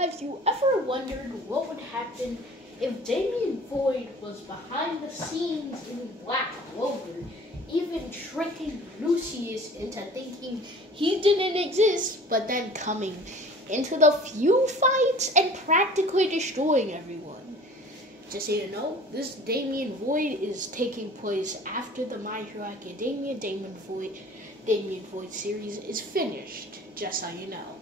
Have you ever wondered what would happen if Damian Void was behind the scenes in Black Clover, even tricking Lucius into thinking he didn't exist, but then coming into the few fights and practically destroying everyone? Just so you know, this Damian Void is taking place after the My Hero Academia Damian Void series is finished, just so you know.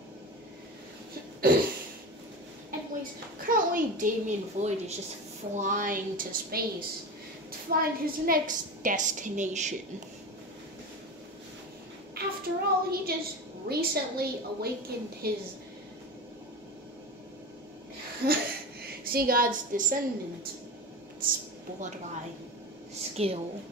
Anyways, currently Damian Void is just flying to space to find his next destination. After all, he just recently awakened his Sea God's descendant's bloodline skill,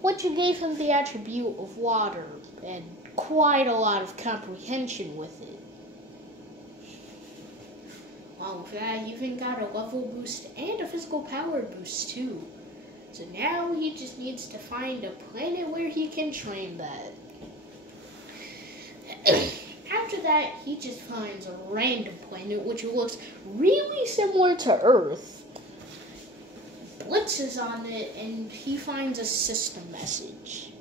which gave him the attribute of water and quite a lot of comprehension with it. Along with that, he even got a level boost and a physical power boost too. So now he just needs to find a planet where he can train that. After that, he just finds a random planet which looks really similar to Earth. Blitzes on it and he finds a system message.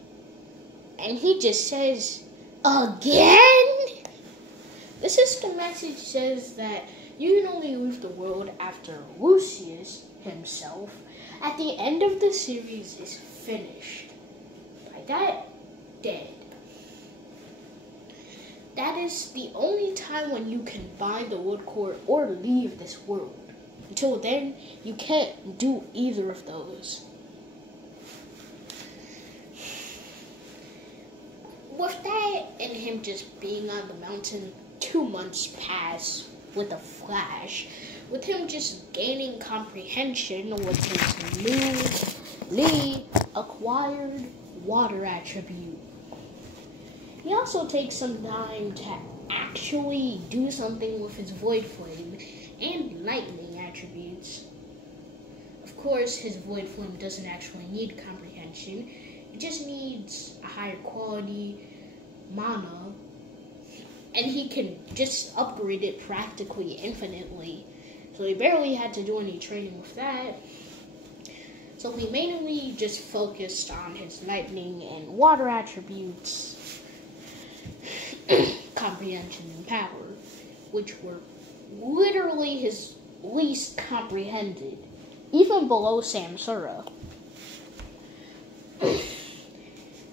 And he just says, "Again?" The system message says that you can only leave the world after Lucius himself, at the end of the series, is finished. By that, dead. That is the only time when you can buy the wood core or leave this world. Until then, you can't do either of those. With that and him just being on the mountain, 2 months pass with a flash, with him just gaining comprehension with his newly acquired water attribute. He also takes some time to actually do something with his Void Flame and lightning attributes. Of course, his Void Flame doesn't actually need comprehension. It just needs a higher quality mana, and he can just upgrade it practically infinitely. So he barely had to do any training with that. So he mainly just focused on his lightning and water attributes, comprehension and power, which were literally his least comprehended, even below Samsara.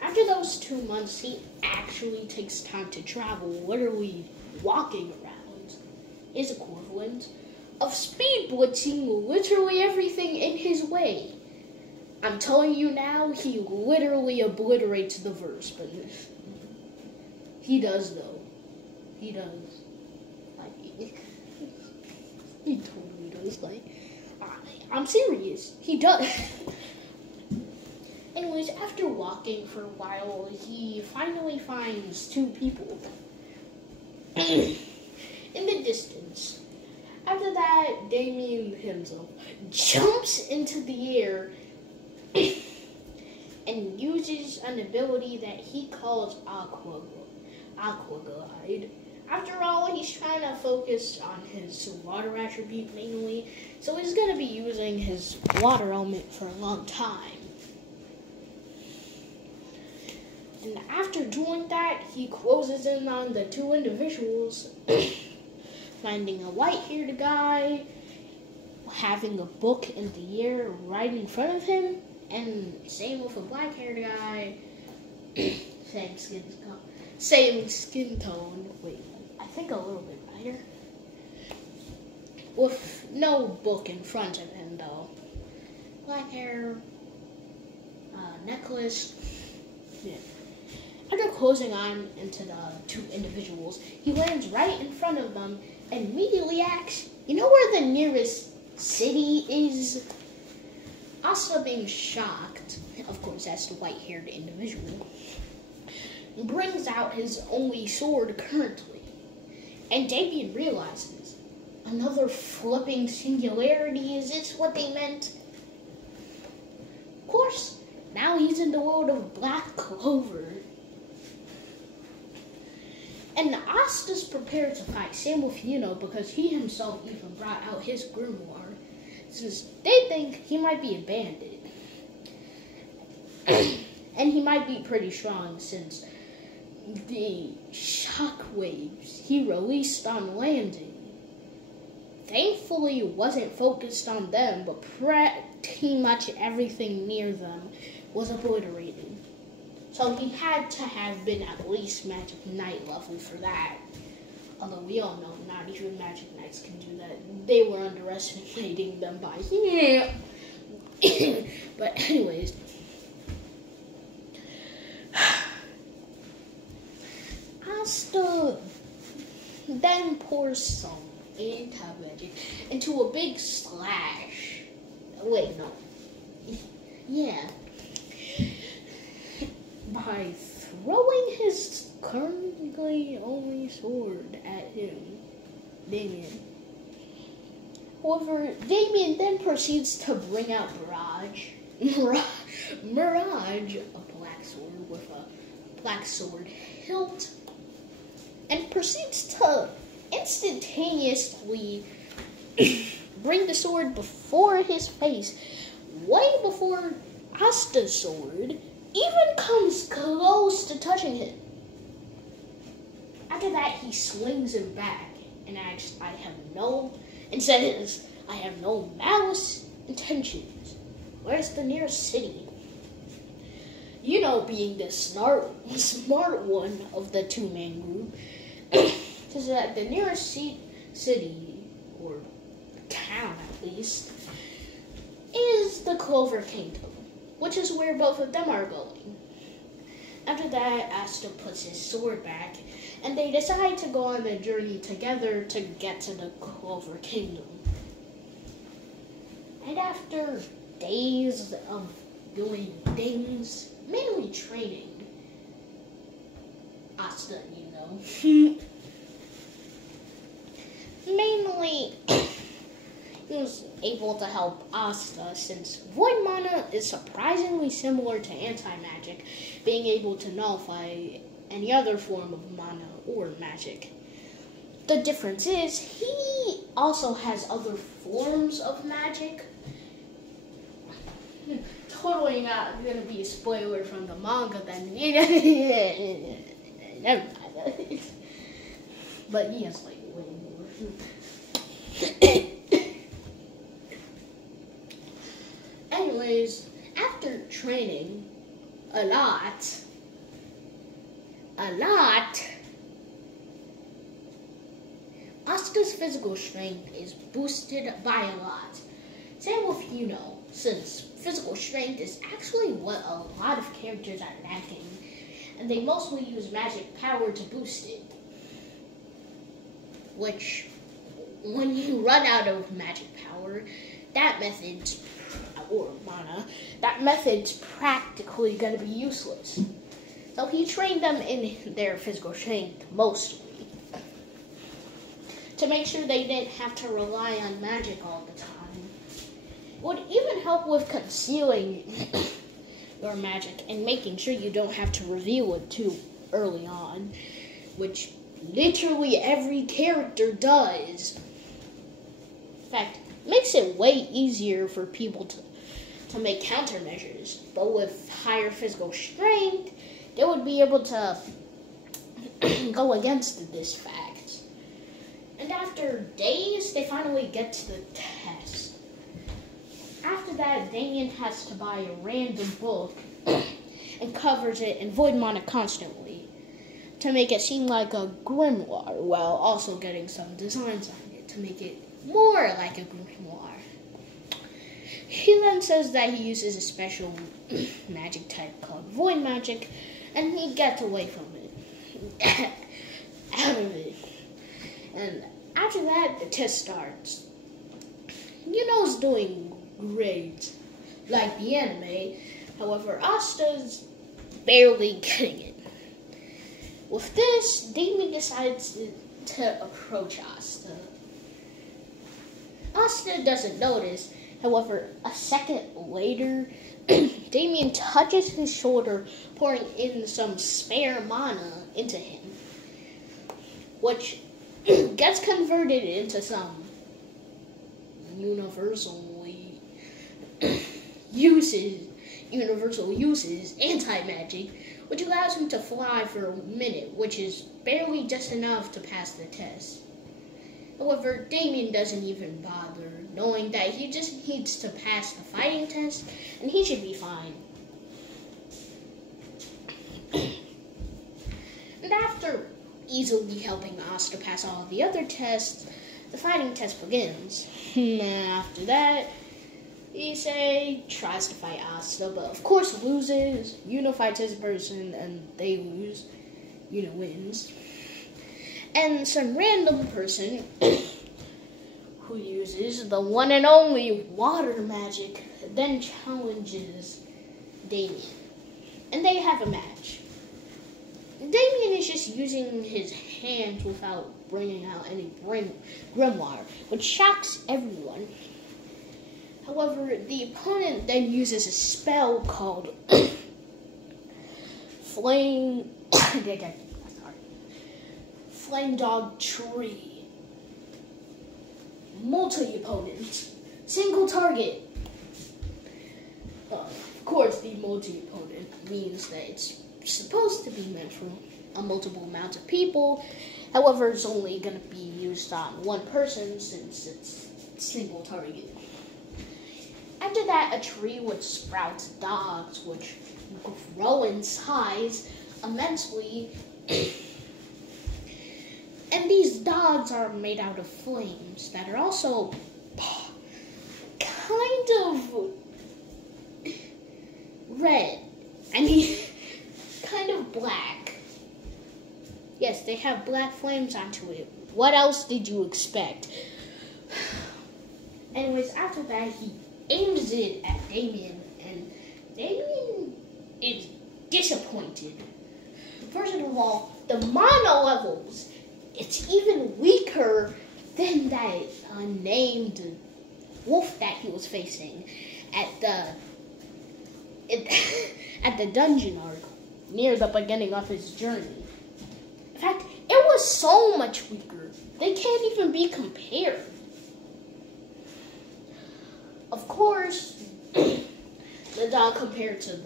After those 2 months, he actually takes time to travel, literally walking around, is equivalent of speed blitzing literally everything in his way. I'm telling you now, he literally obliterates the verse, but he does though. He does. Like, he totally does. Like, I'm serious. He does. Anyways, after walking for a while, he finally finds 2 people in the distance. After that, Damian himself jumps into the air and uses an ability that he calls Aqua Glide. After all, he's trying to focus on his water attribute mainly, so he's going to be using his water element for a long time. And after doing that, he closes in on the 2 individuals, finding a white-haired guy, having a book in the air right in front of him, and same with a black-haired guy, same skin tone, wait, I think a little bit lighter, with no book in front of him though. Black hair, necklace, yeah. After closing on into the 2 individuals, he lands right in front of them and immediately asks, "You know where the nearest city is?" Also being shocked, of course, that's the white-haired individual, brings out his only sword currently. And Damian realizes, another flipping singularity, is this what they meant? Of course, now he's in the world of Black Clover. And Asta's prepared to fight, same with because he himself even brought out his grimoire, since they think he might be a bandit. And he might be pretty strong, since the shockwaves he released on landing thankfully wasn't focused on them, but pretty much everything near them was obliterated. So he had to have been at least Magic Knight level for that. Although we all know not even Magic Knights can do that. They were underestimating them by But anyways. Asta then pours some anti-magic into a big slash. Wait, no. Yeah. By throwing his currently only sword at him, Damian. However, Damian then proceeds to bring out Mirage, a black sword with a black sword hilt, and proceeds to instantaneously bring the sword before his face, way before Asta's sword even comes close to touching him. After that, he slings him back and asks, I have no malice intentions. Where's the nearest city? Being the smart one of the two-man group, says that the nearest city, or town at least, is the Clover Kingdom, which is where both of them are going. After that, Asta puts his sword back, and they decide to go on the journey together to get to the Clover Kingdom. And after days of doing things, mainly training, Asta, mainly he was able to help Asta, since Void Mana is surprisingly similar to anti-magic, being able to nullify any other form of mana or magic. The difference is he also has other forms of magic. Totally not gonna be a spoiler from the manga then. Never mind. But he has way more. Anyways, after training a lot, Asuka's physical strength is boosted by a lot. Same with since physical strength is actually what a lot of characters are lacking, and they mostly use magic power to boost it. Which, when you run out of magic power, that method's practically going to be useless. So he trained them in their physical strength mostly, to make sure they didn't have to rely on magic all the time. Would even help with concealing your magic and making sure you don't have to reveal it too early on, which literally every character does. In fact, it makes it way easier for people to make countermeasures. But with higher physical strength, they would be able to go against this fact. And after days, they finally get to the test. After that, Damian has to buy a random book and covers it in Void Mana constantly to make it seem like a grimoire, while also getting some designs on it to make it more like a grimoire. He then says that he uses a special magic type called Void Magic, and he gets away from it. Out of it. And after that, the test starts. Yuno's doing great, like the anime. However, Asta's barely getting it. With this, Damian decides to approach Asta. Asta doesn't notice. However, a second later, Damian touches his shoulder, pouring in some spare mana into him. which gets converted into some universal uses anti-magic, which allows him to fly for a minute, which is barely just enough to pass the test. However, Damian doesn't even bother, knowing that he just needs to pass the fighting test and he should be fine. And after easily helping Asta pass all the other tests, the fighting test begins. After that, Issei tries to fight Asta, but of course loses. Yuna fights his person, and they lose. Yuna wins. And some random person who uses the one and only water magic then challenges Damian. And they have a match. Damian is just using his hands without bringing out any grimoire, which shocks everyone. However, the opponent then uses a spell called Flame Dog Tree. Multi-opponent. Single target. Of course, the multi-opponent means that it's supposed to be meant for a multiple amount of people. However, it's only going to be used on one person since it's single target. After that, a tree which sprouts dogs, which grow in size immensely. And these dogs are made out of flames that are also kind of red. I mean, kind of black. Yes, they have black flames onto it. What else did you expect? Anyways, after that, he aims it at Damian, and Damian is disappointed. First of all, the mana levels, it's even weaker than that unnamed wolf that he was facing at the dungeon arc near the beginning of his journey. In fact, it was so much weaker, they can't even be compared. Of course, the dog compared to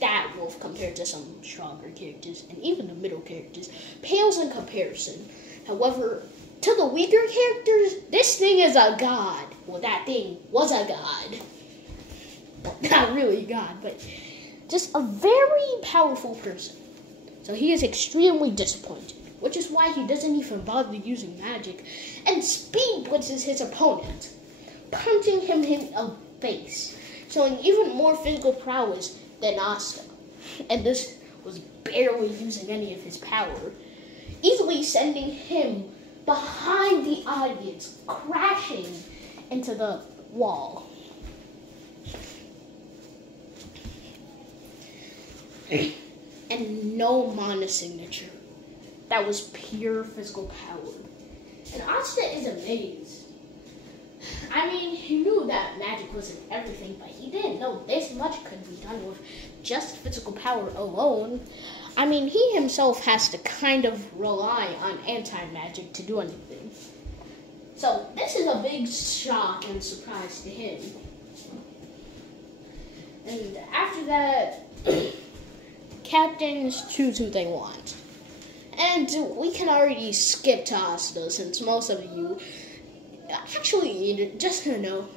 that wolf compared to some stronger characters and even the middle characters pales in comparison. However, to the weaker characters, this thing is a god. Well, that thing was a god. Well, not really god, but just a very powerful person. So he is extremely disappointed, which is why he doesn't even bother using magic and speed blitzes his opponent, punching him in the face, showing even more physical prowess than Asta. And this was barely using any of his power, easily sending him behind the audience, crashing into the wall. And no mana signature. That was pure physical power. And Asta is amazed. I mean, he knew that magic wasn't everything, but he didn't know this much could be done with just physical power alone. I mean, he himself has to kind of rely on anti-magic to do anything. So this is a big shock and surprise to him. And after that, captains choose who they want. And we can already skip to Asta since most of you, actually, just to know,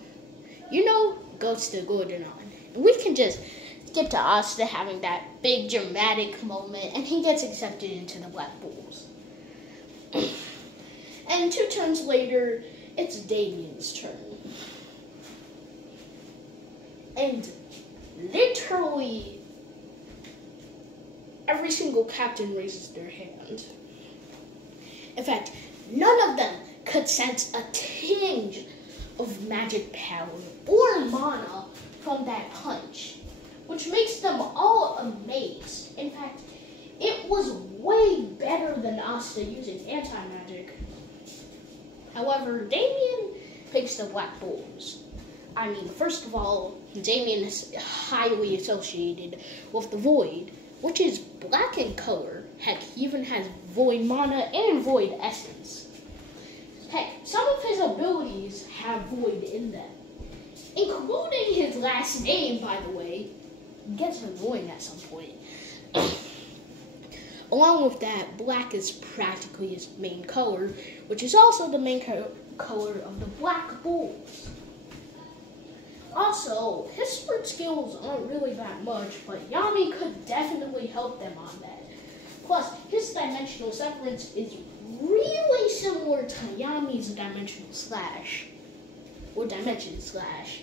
goes to Golden On. And we can just skip to Asta having that big dramatic moment, and he gets accepted into the Black Bulls. And 2 turns later, it's Damian's turn. And literally every single captain raises their hand. In fact, none of them could sense a tinge of magic power or mana from that punch, which makes them all amazed. In fact, it was way better than Asta using anti-magic. However, Damian picks the Black Bulls. I mean, first of all, Damian is highly associated with the Void, which is black in color. Heck, he even has void mana and void essence. Heck, some of his abilities have void in them, including his last name, by the way. It gets annoying at some point. Along with that, black is practically his main color, which is also the main color of the Black Bulls. Also, his sword skills aren't really that much, but Yami could definitely help them on that. Plus, his dimensional severance is really similar to Yami's dimensional slash. Or dimension slash.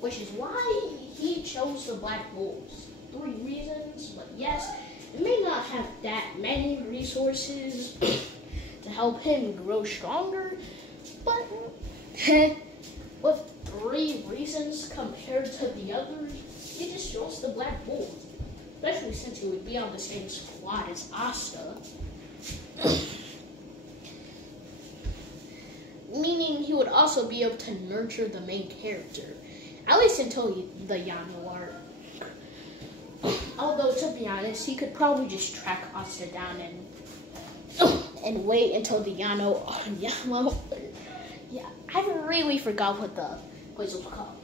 Which is why he chose the Black Bulls. 3 reasons, but yes, it may not have that many resources to help him grow stronger, but with 3 reasons compared to the others, he just chose the Black Bulls, especially since he would be on the same squad as Asta. Meaning he would also be able to nurture the main character, at least until the Yano arc. Although, to be honest, he could probably just track Asta down and wait until the Yano. Yeah, I really forgot what the place was called.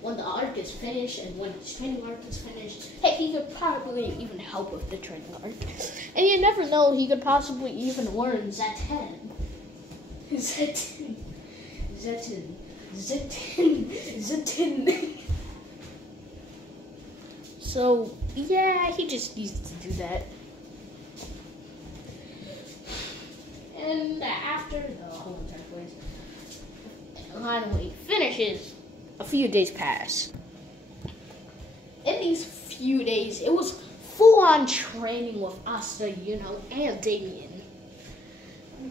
When the arc is finished and when his training arc is finished. Hey, he could probably even help with the training arc. And you never know, he could possibly even learn Zetten. So, yeah, he just needs to do that. And after the whole entire place finally finishes, a few days pass. In these few days, it was full-on training with Asta, and Damian.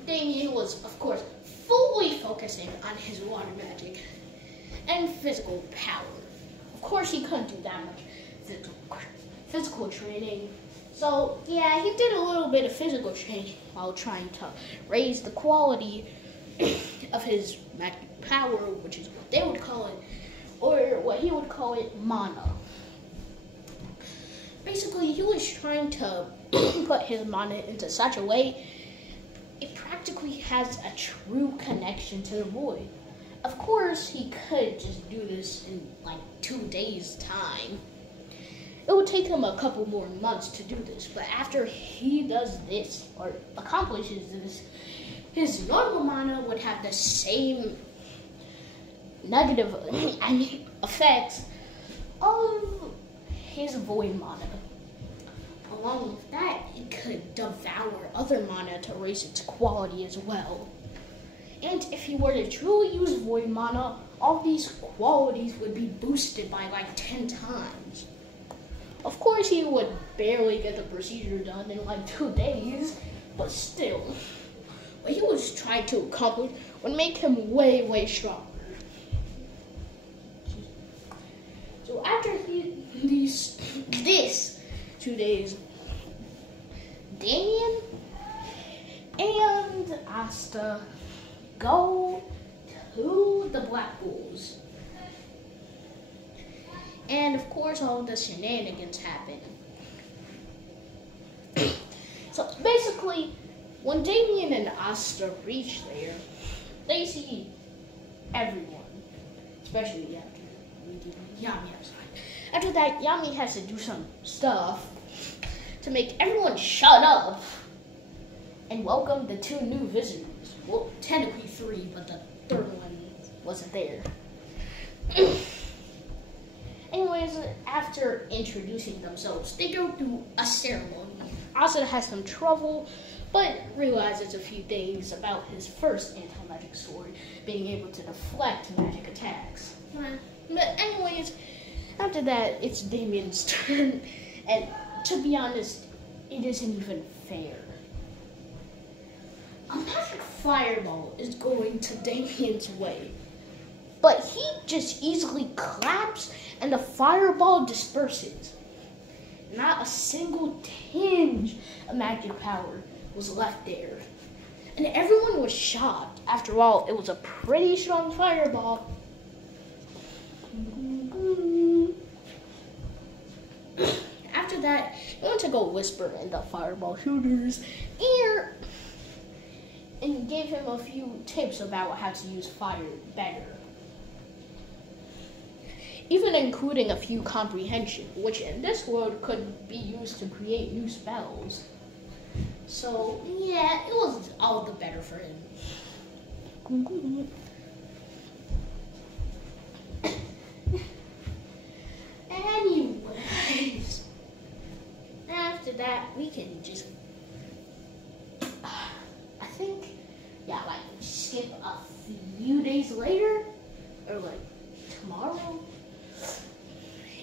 Damian was, of course, fully focusing on his water magic and physical power. Of course, he couldn't do that much physical training. So, yeah, he did a little bit of physical training while trying to raise the quality of his magic power, which is what they would call it, or what he would call it, mana. Basically, he was trying to put his mana into such a way it practically has a true connection to the void. Of course, he could just do this in like 2 days' time. It would take him a couple more months to do this, but after he does this, or accomplishes this, his normal mana would have the same negative effects of his void mana. Along with that, it could devour other mana to raise its quality as well. And if he were to truly use void mana, all these qualities would be boosted by like 10 times. Of course, he would barely get the procedure done in like 2 days, but still, what he was trying to accomplish would make him way, way stronger. So after this 2 days, Damian and Asta go to the Black Bulls. And of course, all of the shenanigans happen. So basically, when Damian and Asta reach there, they see everyone, especially after Yami outside. After that, Yami has to do some stuff to make everyone shut up and welcome the 2 new visitors. Well, technically 3, but the 3rd one wasn't there. Anyways, after introducing themselves, they go through a ceremony. Asta has some trouble, but realizes a few things about his first anti-magic sword, being able to deflect magic attacks. But anyways, after that, it's Damian's turn, and to be honest, it isn't even fair. A magic fireball is going to Damian's way, but he just easily claps and the fireball disperses. Not a single tinge of magic power was left there. And everyone was shocked. After all, it was a pretty strong fireball. that, he went to go whisper in the fireball shooter's ear and gave him a few tips about how to use fire better. Even including a few comprehension, which in this world could be used to create new spells. So, yeah, it was all the better for him. Anyways, after that, we can just, I think, yeah, like skip a few days later, or like tomorrow,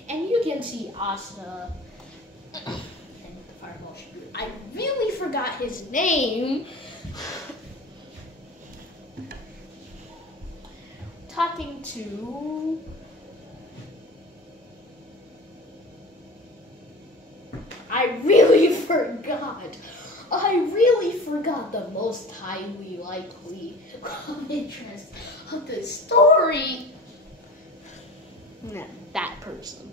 and you can see Asta and the fireball shooter. I really forgot his name. Talking to I really forgot the most highly likely interest of the story. No, that person.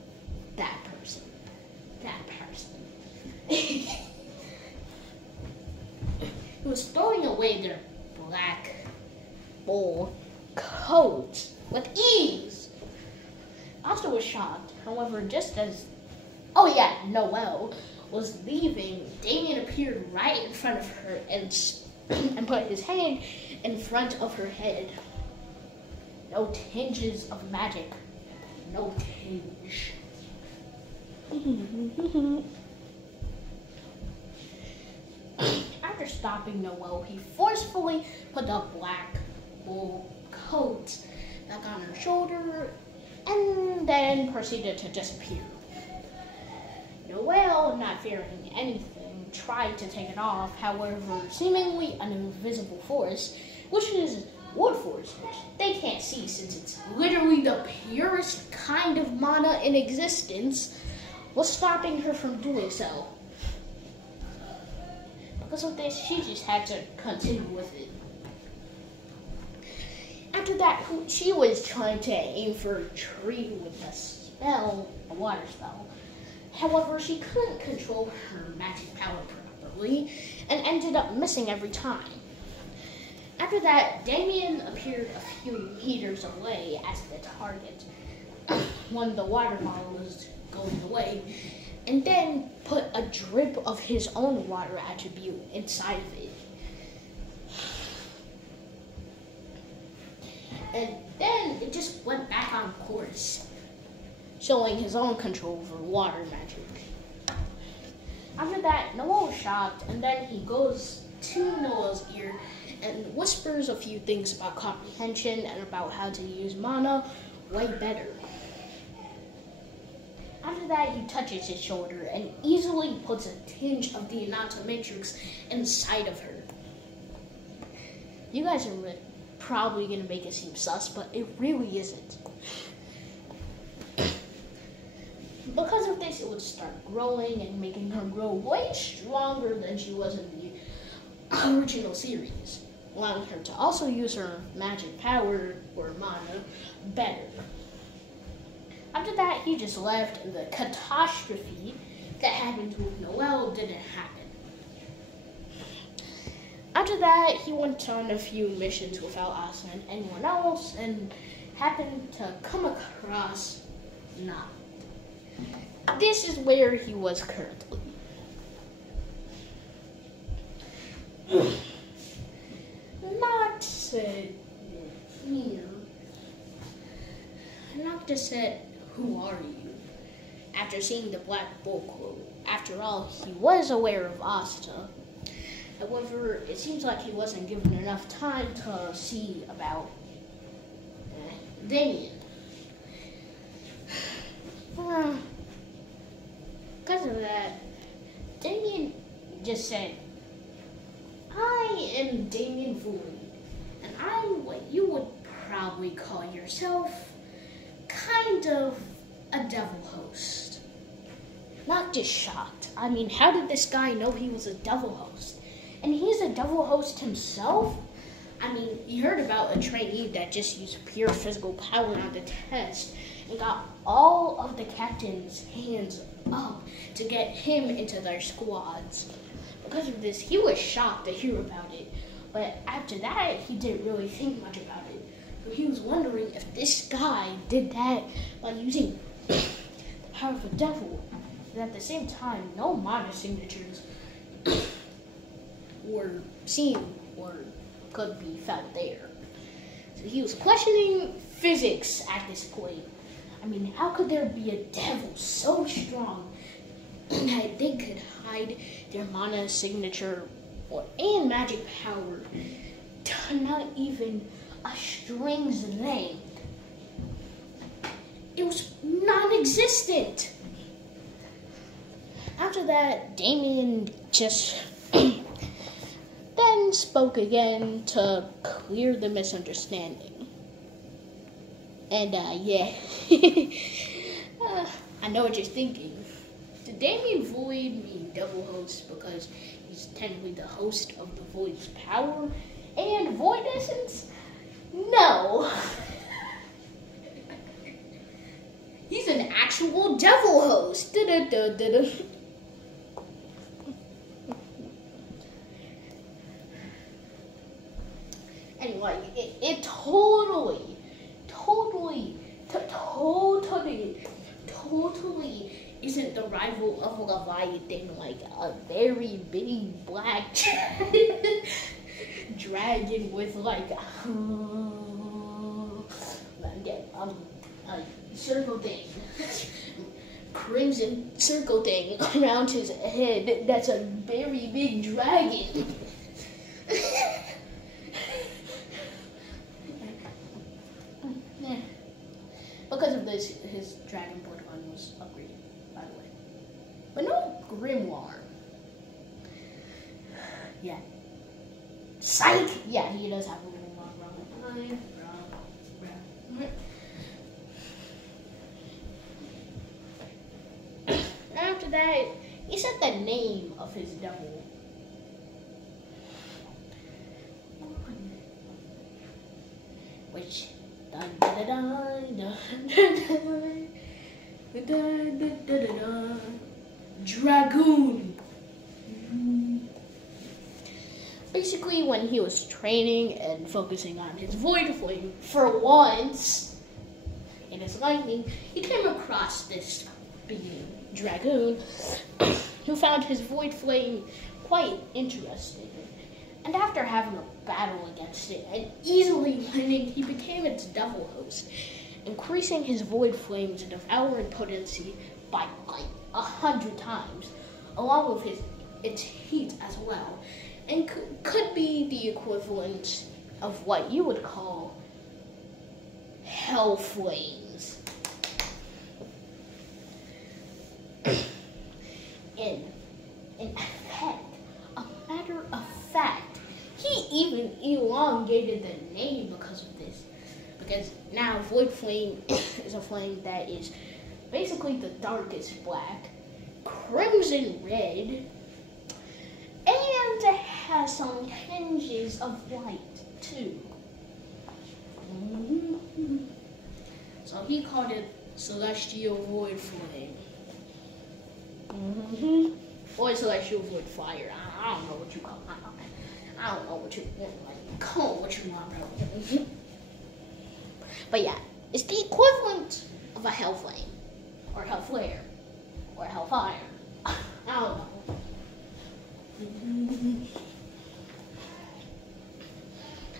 He was throwing away their black wool coat with ease. Asta was shocked. However, just as Noelle was leaving, Damian appeared right in front of her and put his hand in front of her head. No tinges of magic. No tinge. After stopping Noelle, he forcefully put the black wool coat back on her shoulder and then proceeded to disappear. Noelle, not fearing anything, tried to take it off. However, seemingly an invisible force, which is wood force, which they can't see since it's literally the purest kind of mana in existence, was stopping her from doing so. Because of this, she just had to continue with it. After that, she was trying to aim for a tree with a water spell. However, she couldn't control her magic power properly and ended up missing every time. After that, Damian appeared a few meters away as the target when the water bottle was going away, and then put a drip of his own water attribute inside of it. And then it just went back on course, showing his own control over water magic. After that, Noelle was shocked, and then he goes to Noelle's ear and whispers a few things about comprehension and about how to use mana way better. After that, he touches his shoulder and easily puts a tinge of the Anata Matrix inside of her. You guys are probably going to make it seem sus, but it really isn't. Because of this, it would start growing and making her grow way stronger than she was in the original series, allowing her to also use her magic power, or mana, better. After that, he just left, and the catastrophe that happened with Noelle didn't happen. After that, he went on a few missions without Asa and anyone else, and happened to come across Nat. This is where he was currently. Not said here. Nocta said, "Who are you?" After seeing the black bull quote. After all, he was aware of Asta. However, it seems like he wasn't given enough time to see about Damian. Because of that, Damian just said, "I am Damian Void, and I'm what you would probably call yourself kind of a devil host." Not just shocked. I mean, how did this guy know he was a devil host? And he's a devil host himself? I mean, he heard about a trainee that just used pure physical power on the test and got all of the captain's hands up to get him into their squads. Because of this, he was shocked to hear about it. But after that, he didn't really think much about it. So he was wondering if this guy did that by using the power of the devil. And at the same time, no mana signatures were seen or could be found there. So he was questioning physics at this point. I mean, how could there be a devil so strong that they could hide their mana signature and magic power to not even a string's length? It was non-existent. After that, Damian just then spoke again to clear the misunderstanding. And yeah, I know what you're thinking. Did Damian Void mean double host because he's technically the host of the Void's power and Void Essence? No. He's an actual devil host. Anyway, it totally isn't the rival of Leviathan, like a very big black dragon with like a circle thing, crimson circle thing around his head. That's a very big dragon. Because of this, his dragon bloodline was upgraded, by the way. But no grimoire. Yeah. Psych! Yeah, he does have a grimoire. After that, he said the name of his devil. Which Dragoon. Basically, when he was training and focusing on his Void Flame for once in his lightning, he came across this being Dragoon who found his Void Flame quite interesting. And after having a battle against it and easily winning, he became its devil host, increasing his Void Flame's devouring potency by like 100 times, along with its heat as well, and could be the equivalent of what you would call hell flames. In effect, a matter of fact, he even elongated the name because of this. Because now Void Flame is a flame that is basically the darkest black, crimson red, and has some tinges of white too. So he called it Celestial Void Flame. Or Celestial Void Fire. I don't know what you call it. I don't know what you want. Like, call it what you want, bro. But yeah, it's the equivalent of a hell flame, or hell flare, or hellfire. I don't know.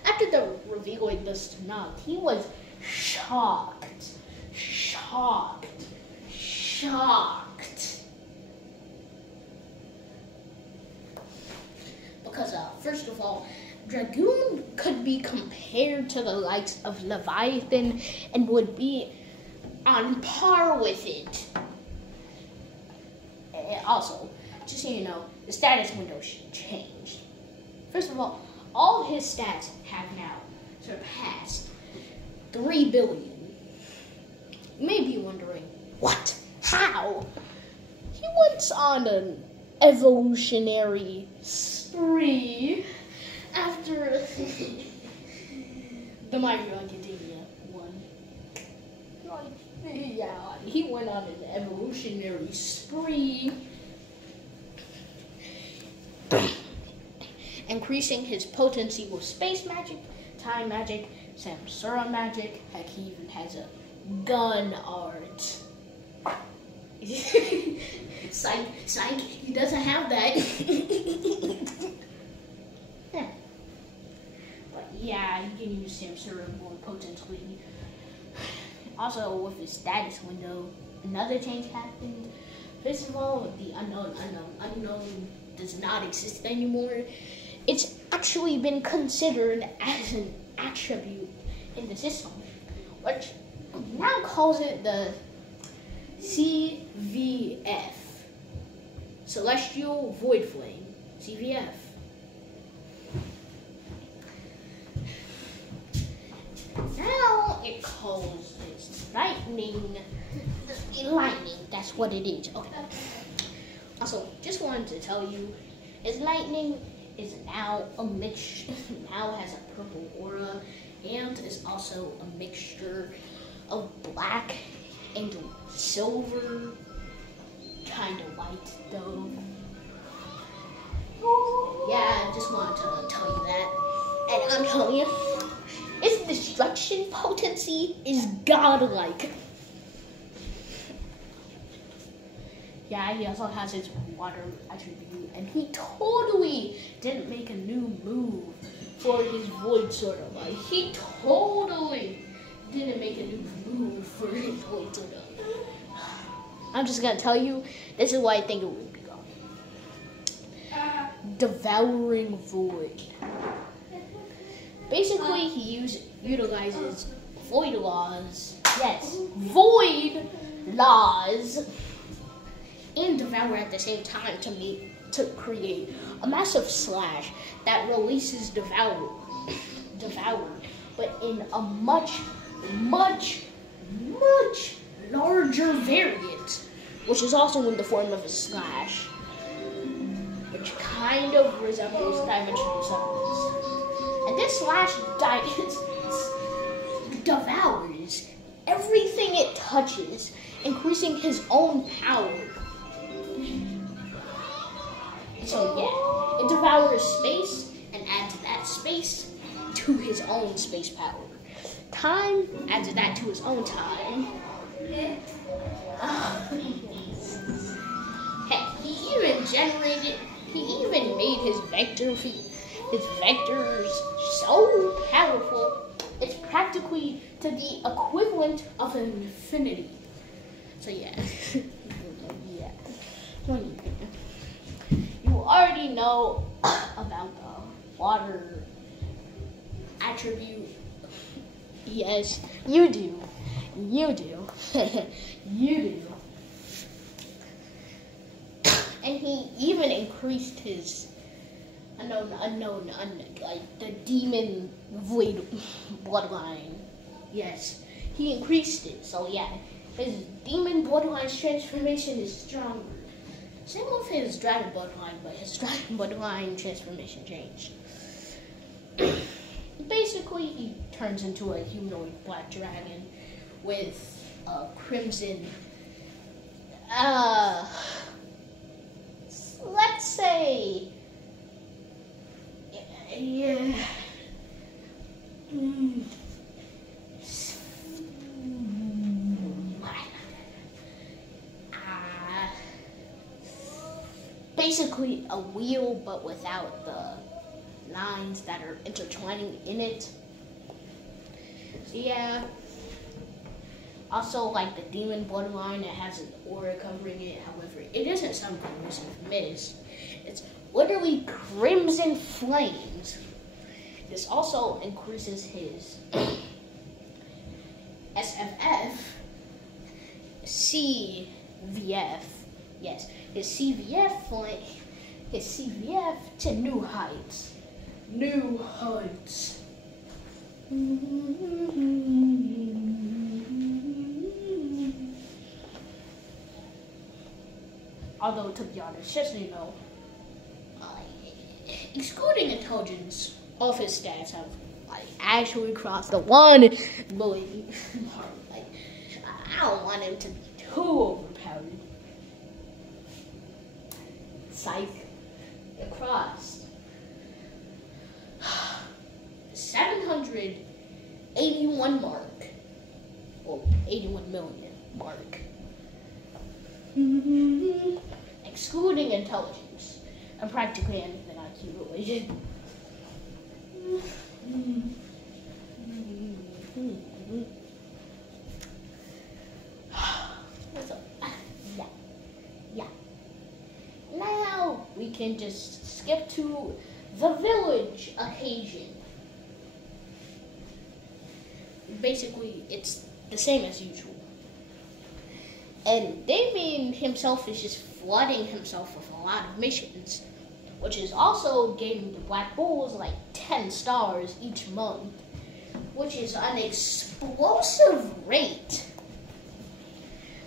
After the revealing this tonight, he was shocked. Because first of all, Dragoon could be compared to the likes of Leviathan and would be on par with it. Also, just so you know, the status window changed. First of all of his stats have now surpassed 3 billion. You may be wondering, what? How? He went on an evolutionary spree after the My Hero Academia one. Yeah, he went on an evolutionary spree, increasing his potency with space magic, time magic, samsara magic. Heck, he even has a gun art. Psych, he doesn't have that. Yeah. But yeah, he can use samsara more potently. Also, with his status window, another change happened. First of all, the unknown does not exist anymore. It's actually been considered as an attribute in the system, which now calls it the CVF, Celestial Void Flame, CVF. Now it calls it lightning, that's what it is. Okay. Also, just wanted to tell you, is lightning is now a mix, now has a purple aura, and is also a mixture of black and silver, kind of white though. Yeah, I just wanted to tell you that. And I'm telling you, its destruction potency is godlike. Yeah, he also has his water attribute, and he totally didn't make a new move for his Void Sword. Like, he totally didn't make a new move for his Void Sword. I'm just gonna tell you, this is what I think it would be called. Devouring Void. Basically, he utilizes void laws. Yes, void laws. And devour at the same time to create a massive slash that releases devour, but in a much larger variant, which is also in the form of a slash, which kind of resembles dimensional summons. And this slash devours everything it touches, increasing his own power. So yeah, it devours space and adds that space to his own space power. Time adds that to his own time. Heck, he even made his vectors so powerful, it's practically to the equivalent of an infinity. So yeah. Yeah. You already know about the water attribute. Yes, you do. You do. You do. And he even increased his unknown, like the demon void bloodline. Yes, he increased it. So yeah, his demon bloodline's transformation is stronger. Same with his dragon bloodline, but his dragon bloodline transformation changed. Basically, he turns into a humanoid black dragon with a crimson, let's say, yeah. Basically a wheel, but without the lines that are intertwining in it. So yeah. Also, like the demon bloodline, it has an aura covering it. However, it isn't some crimson mist. It's literally crimson flames. This also increases his SFF, CVF. Yes, his CVF to new heights. New heights. Although, to be honest, just so you know, excluding intelligence, all of his stats have actually crossed the 1 billion mark. I don't want him to be too overpowered. Psych. It crossed. 781 mark. Well, 81 million mark. Excluding intelligence and practically anything IQ related. Yeah. Now we can just skip to the village occasion. Basically, it's the same as usual. And Damian himself is just flooding himself with a lot of missions, which is also giving the Black Bulls like 10 stars each month, which is an explosive rate.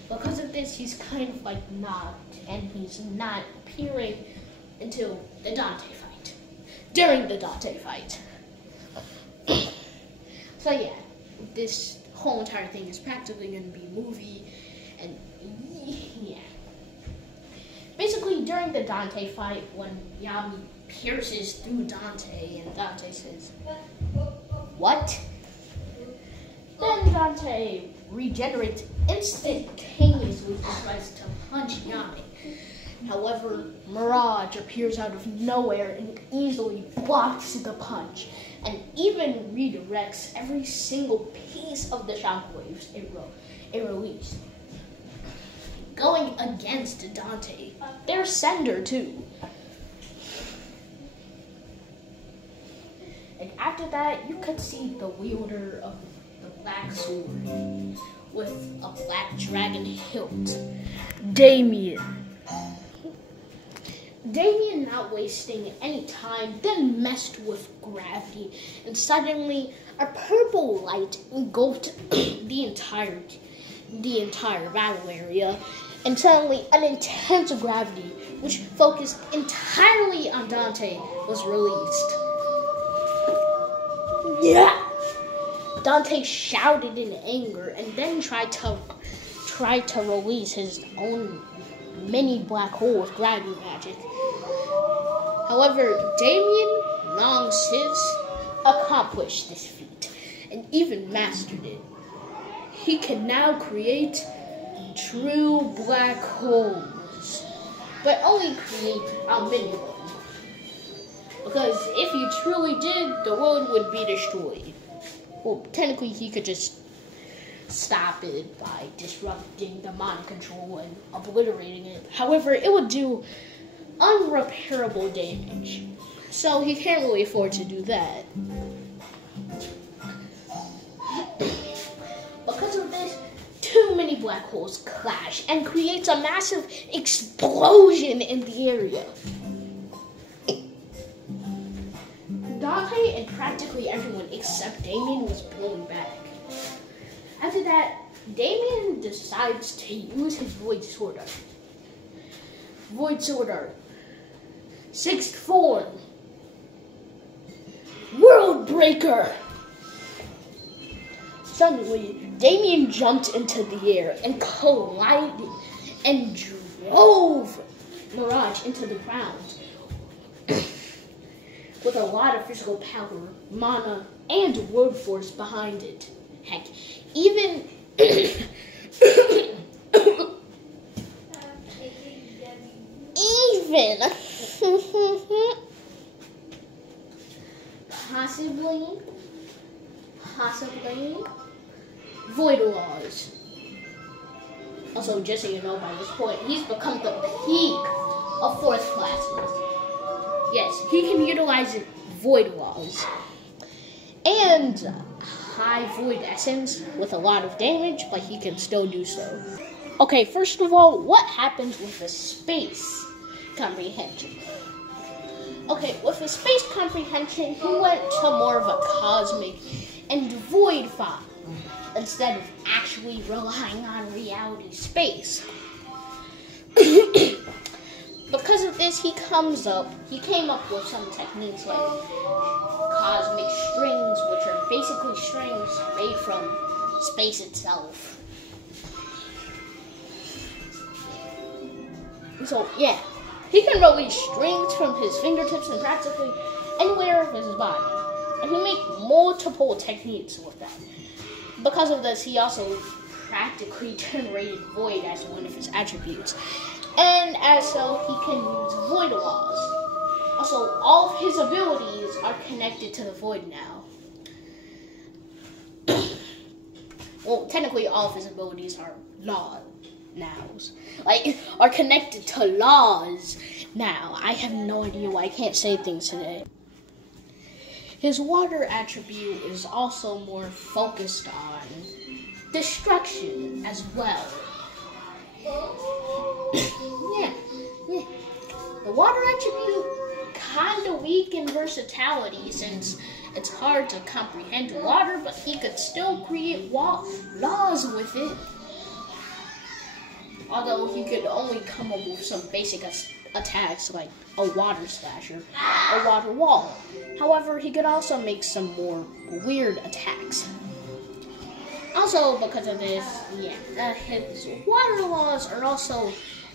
Because of this, he's kind of like knocked, and he's not appearing until the Dante fight. During the Dante fight. So yeah, this whole entire thing is practically going to be a movie, and yeah. Basically, during the Dante fight, when Yami pierces through Dante, and Dante says, "What?" Then Dante regenerates instantaneously and tries to punch Yami. However, Mirage appears out of nowhere and easily blocks the punch, and even redirects every single piece of the shockwaves it released. Going against Dante, their sender too. And after that, you could see the wielder of the black sword with a black dragon hilt, Damian. Damian, not wasting any time, then messed with gravity, and suddenly a purple light engulfed the entire battle area, and suddenly an intense gravity, which focused entirely on Dante, was released. Yeah! Dante shouted in anger and then tried to release his own mini black hole with gravity magic. However, Damian long since accomplished this feat and even mastered it. He can now create true black holes, but only create a mini one. Because if he truly did, the world would be destroyed. Well, technically he could just stop it by disrupting the mind control and obliterating it. However, it would do unrepairable damage, so he can't really afford to do that. Because of this, too many black holes clash and creates a massive explosion in the area. Dante and practically everyone except Damian was blown back. After that, Damian decides to use his Void Sword Art. Void Sword Art. Sixth form. World Breaker. Suddenly, Damian jumped into the air and collided and drove Mirage into the ground. With a lot of physical power, mana, and word force behind it. Heck, even possibly Void Laws. Also, just so you know, by this point, he's become the peak of fourth classes. Yes, he can utilize Void Laws and high Void Essence with a lot of damage, but he can still do so. Okay, first of all, what happens with the space comprehension? Okay, with the space comprehension, he went to more of a cosmic and void form instead of actually relying on reality space. Because of this, he came up with some techniques like cosmic strings, which are basically strings made from space itself. So yeah, he can release strings from his fingertips and practically anywhere of his body. And he makes multiple techniques with that. Because of this, he also practically generated void as one of his attributes. And as so, he can use void laws. Also, all of his abilities are connected to the void now. Well, technically, all of his abilities are are connected to laws now. I have no idea why I can't say things today. His water attribute is also more focused on destruction as well. yeah. The water attribute kind of weak in versatility since it's hard to comprehend water, but he could still create laws with it. Although he could only come up with some basic attacks like a water slash or a water wall. However, he could also make some more weird attacks. Also, because of this, his water laws are also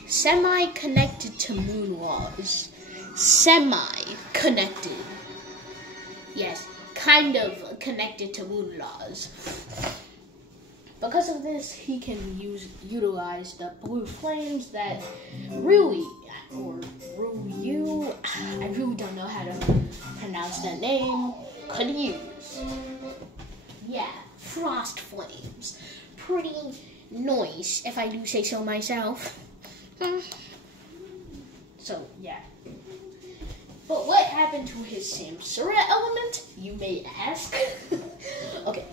semi-connected to moon laws. Semi-connected. Yes, kind of connected to moon laws. Because of this, he can utilize the blue flames that Ryu, I really don't know how to pronounce that name, could use. Yeah, frost flames. Pretty nice, if I do say so myself. So, yeah. But what happened to his Samsara element, you may ask? Okay.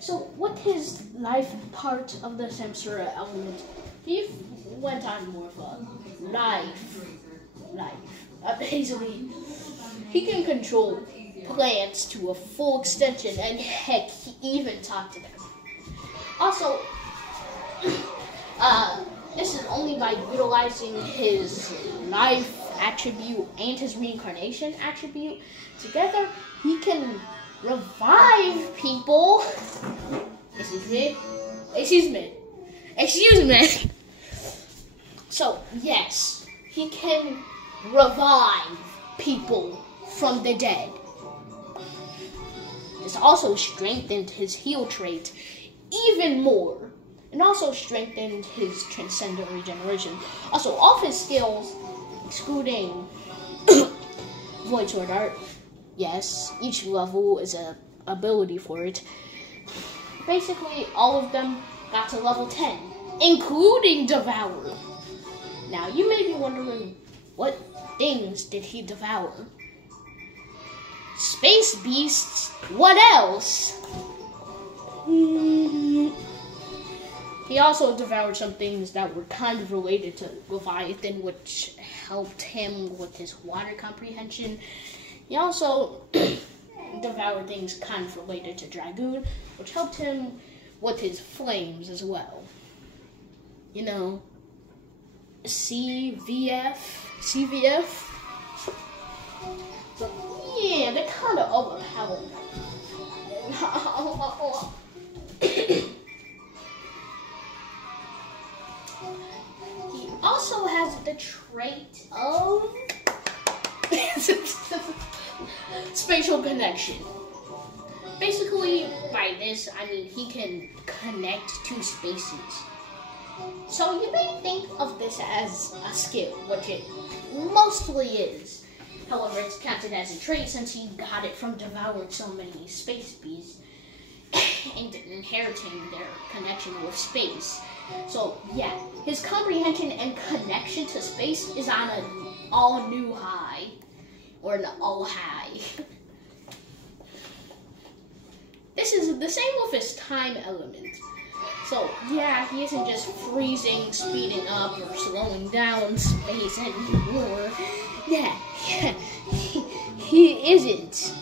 So, what his life part of the Samsara element, he went on more of a life. Basically, he can control plants to a full extension, and heck, he even talked to them. Also, this is only by utilizing his life attribute and his reincarnation attribute together, he can revive people. Excuse me. So, yes, he can revive people from the dead. This also strengthened his heal trait even more, and also strengthened his transcendent regeneration. Also, all of his skills, excluding Void Sword Art, yes, each level is an ability for it. Basically, all of them got to level 10, including Devour. Now, you may be wondering, what things did he devour? Space beasts? What else? He also devoured some things that were kind of related to Leviathan, which helped him with his water comprehension. He also devoured things kind of related to Dragoon, which helped him with his flames as well. You know, CVF. So, yeah, they're kind of overpowered. He also has the trait of spatial connection. Basically, by this, I mean he can connect two spaces. So you may think of this as a skill, which it mostly is. However, it's counted as a trait since he got it from devouring so many space beasts and inheriting their connection with space. So yeah, his comprehension and connection to space is on an all-new high, or an all-high. This is the same with his time element. So yeah, he isn't just freezing, speeding up, or slowing down space anymore. Yeah, he isn't.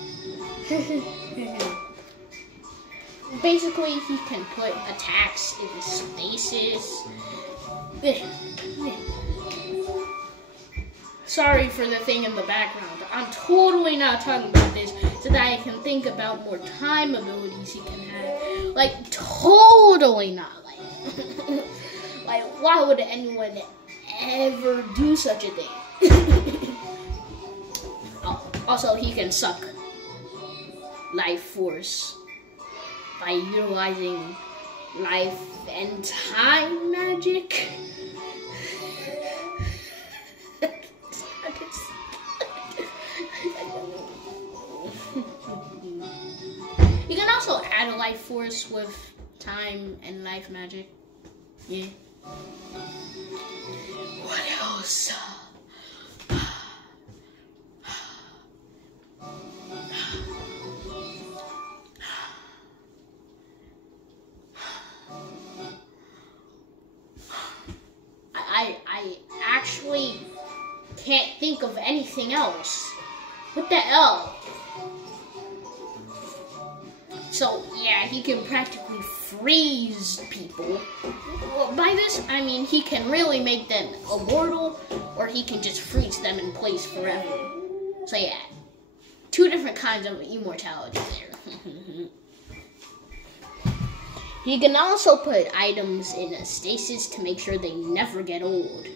Basically, he can put attacks in spaces. Sorry for the thing in the background. I'm totally not talking about this so that I can think about more time abilities he can have. Like, totally not. Like, why would anyone ever do such a thing. Also, he can suck life force by utilizing life and time magic. You can also add a life force with time and life magic. Yeah. What else? I actually can't think of anything else. What the hell? So, yeah, he can practically freeze people. Well, by this, I mean he can really make them immortal, or he can just freeze them in place forever. So, yeah, 2 different kinds of immortality there. He can also put items in a stasis to make sure they never get old.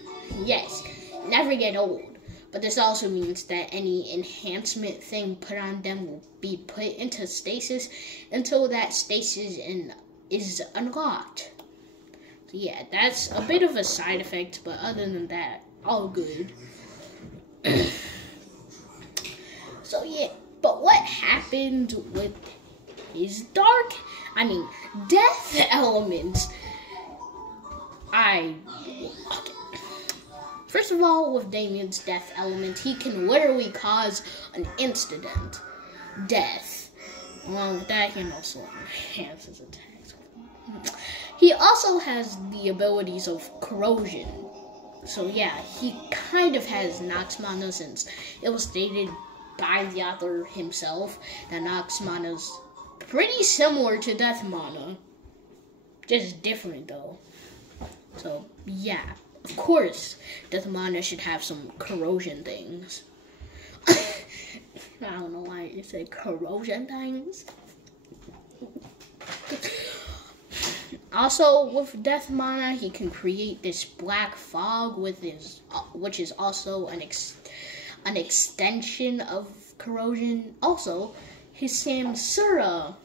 Yes, never get old. But this also means that any enhancement thing put on them will be put into stasis until that stasis is unlocked. So yeah, that's a bit of a side effect, but other than that, all good. So yeah, but what happened with his death element? First of all, with Damian's death element, he can literally cause an instant death. Along with that, he can also enhance his attacks. He also has the abilities of corrosion. So yeah, he kind of has Nox Mana, since it was stated by the author himself that Nox Mana's pretty similar to Death Mana. Just different though. So yeah. Of course, Death Mana should have some corrosion things. I don't know why you said corrosion things. Also, with Death Mana, he can create this black fog with his, which is also an extension of corrosion. Also, his Samsara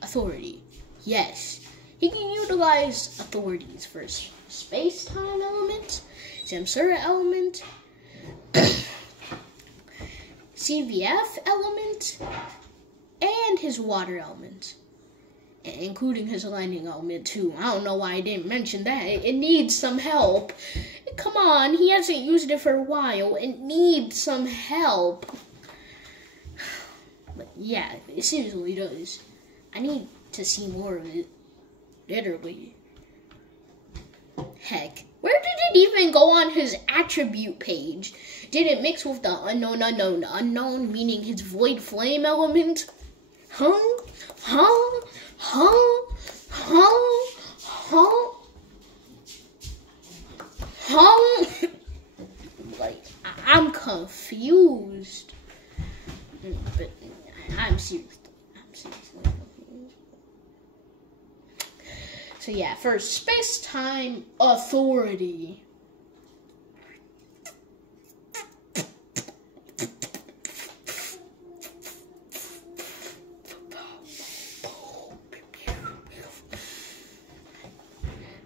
authority. Yes. He can utilize authorities for space-time element, Samsara element, CVF element, and his water element, including his lightning element too. I don't know why I didn't mention that. It needs some help. Come on, he hasn't used it for a while. It needs some help. But yeah, it seriously does. I need to see more of it. Literally. Heck. Where did it even go on his attribute page? Did it mix with the unknown, meaning his void flame element? Like, I'm confused. But I'm seriously confused. So yeah, first, space-time authority.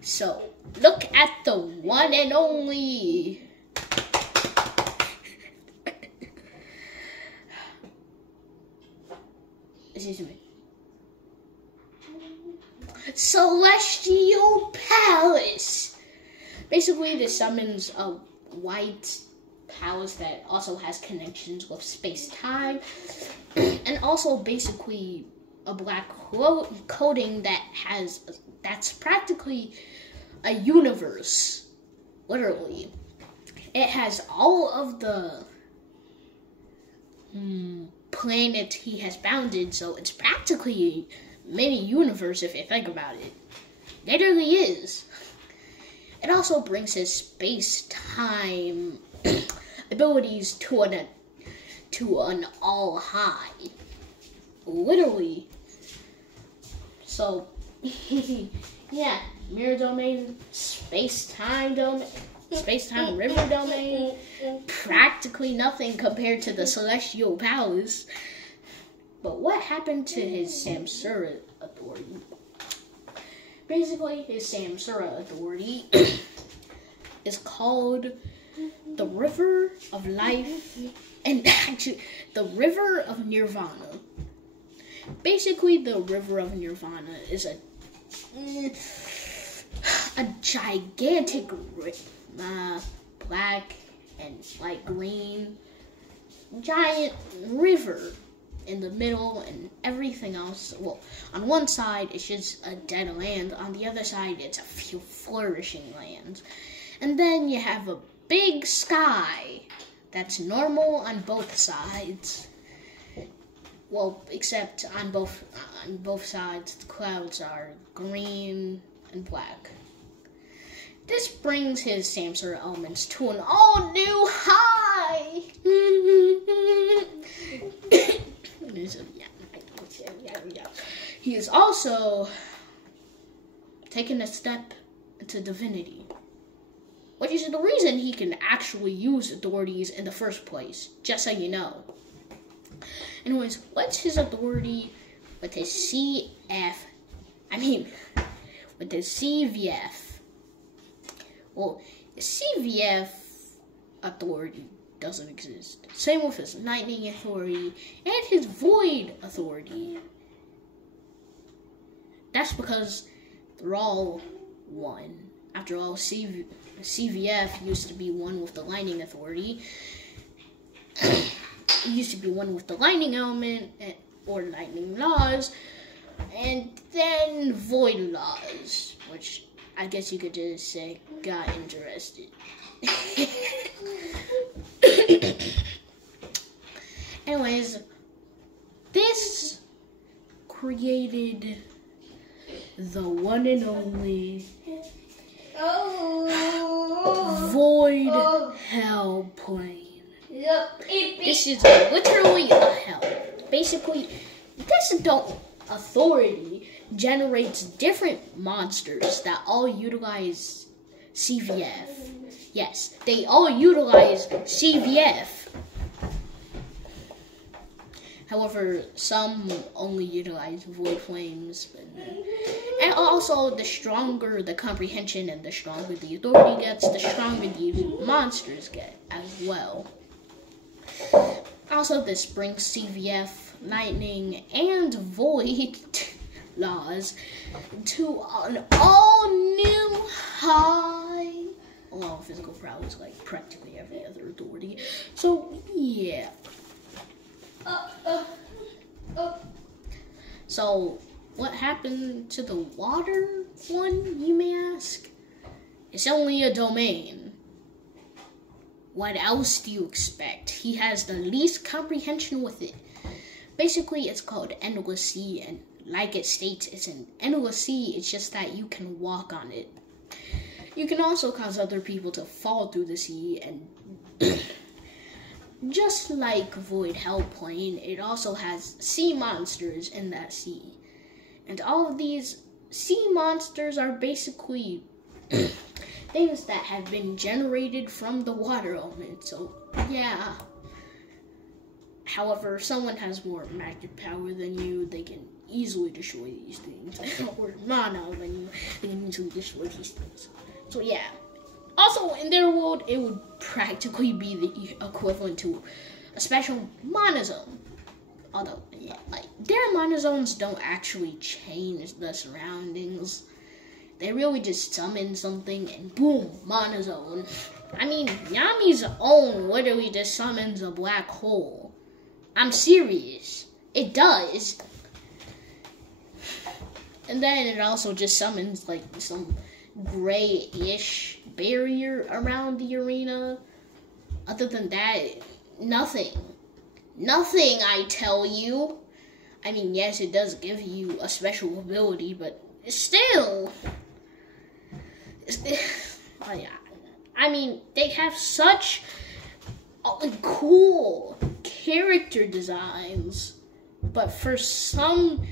So, look at the one and only. Excuse me. Celestial Palace. Basically, this summons a white palace that also has connections with space-time, and also basically a black coating that's practically a universe. Literally, it has all of the planets he has bounded, so it's practically mini universe if you think about it. Literally is. It also brings his space-time abilities to an all high. Literally. So yeah, mirror domain, space-time river domain, practically nothing compared to the celestial palace. But what happened to his Samsara authority? Basically, his Samsara authority is called the River of Life, and actually, the River of Nirvana. Basically, the River of Nirvana is a gigantic black and light green giant river in the middle, and everything else, well, on one side it's just a dead land, on the other side it's a few flourishing lands, and then you have a big sky that's normal on both sides. Well, except on both sides the clouds are green and black. This brings his Samsara elements to an all new high. He is also taken a step into divinity, which is the reason he can actually use authorities in the first place, just so you know. Anyways, what's his authority with his with his CVF? Well, his CVF authority doesn't exist. Same with his lightning authority and his void authority. That's because they're all one. After all, CVF used to be one with the lightning authority. It used to be one with the lightning element or lightning laws, and then void laws, which I guess you could just say got interested. Anyways, this created the one and only void hell plane. This is literally a hell. Basically, this authority generates different monsters that all utilize CVF. Yes, they all utilize CVF. However, some only utilize void flames. And also, the stronger the comprehension and the stronger the authority gets, the stronger the monsters get as well. Also, this brings CVF, lightning, and void laws to an all-new high, along with physical prowess, like practically every other authority. So, yeah. So, what happened to the water one, you may ask? It's only a domain. What else do you expect? He has the least comprehension with it. Basically, it's called Endless Sea, and like it states, it's an endless sea. It's just that you can walk on it. You can also cause other people to fall through the sea, and just like Void Hell Plane, it also has sea monsters in that sea. And all of these sea monsters are basically things that have been generated from the water element, so yeah. However, if someone has more magic power than you, they can easily destroy these things. Or mana than you, they can easily destroy these things. So yeah. Also, in their world, it would practically be the equivalent to a special mana zone. Although, yeah, like, their mana zones don't actually change the surroundings. They really just summon something and boom, mana zone. I mean, Yami's own literally just summons a black hole. I'm serious. It does. And then it also just summons, like, some grayish barrier around the arena. Other than that, nothing. Nothing, I tell you. I mean, yes, it does give you a special ability, but still. Oh, yeah. I mean, they have such cool character designs, but for some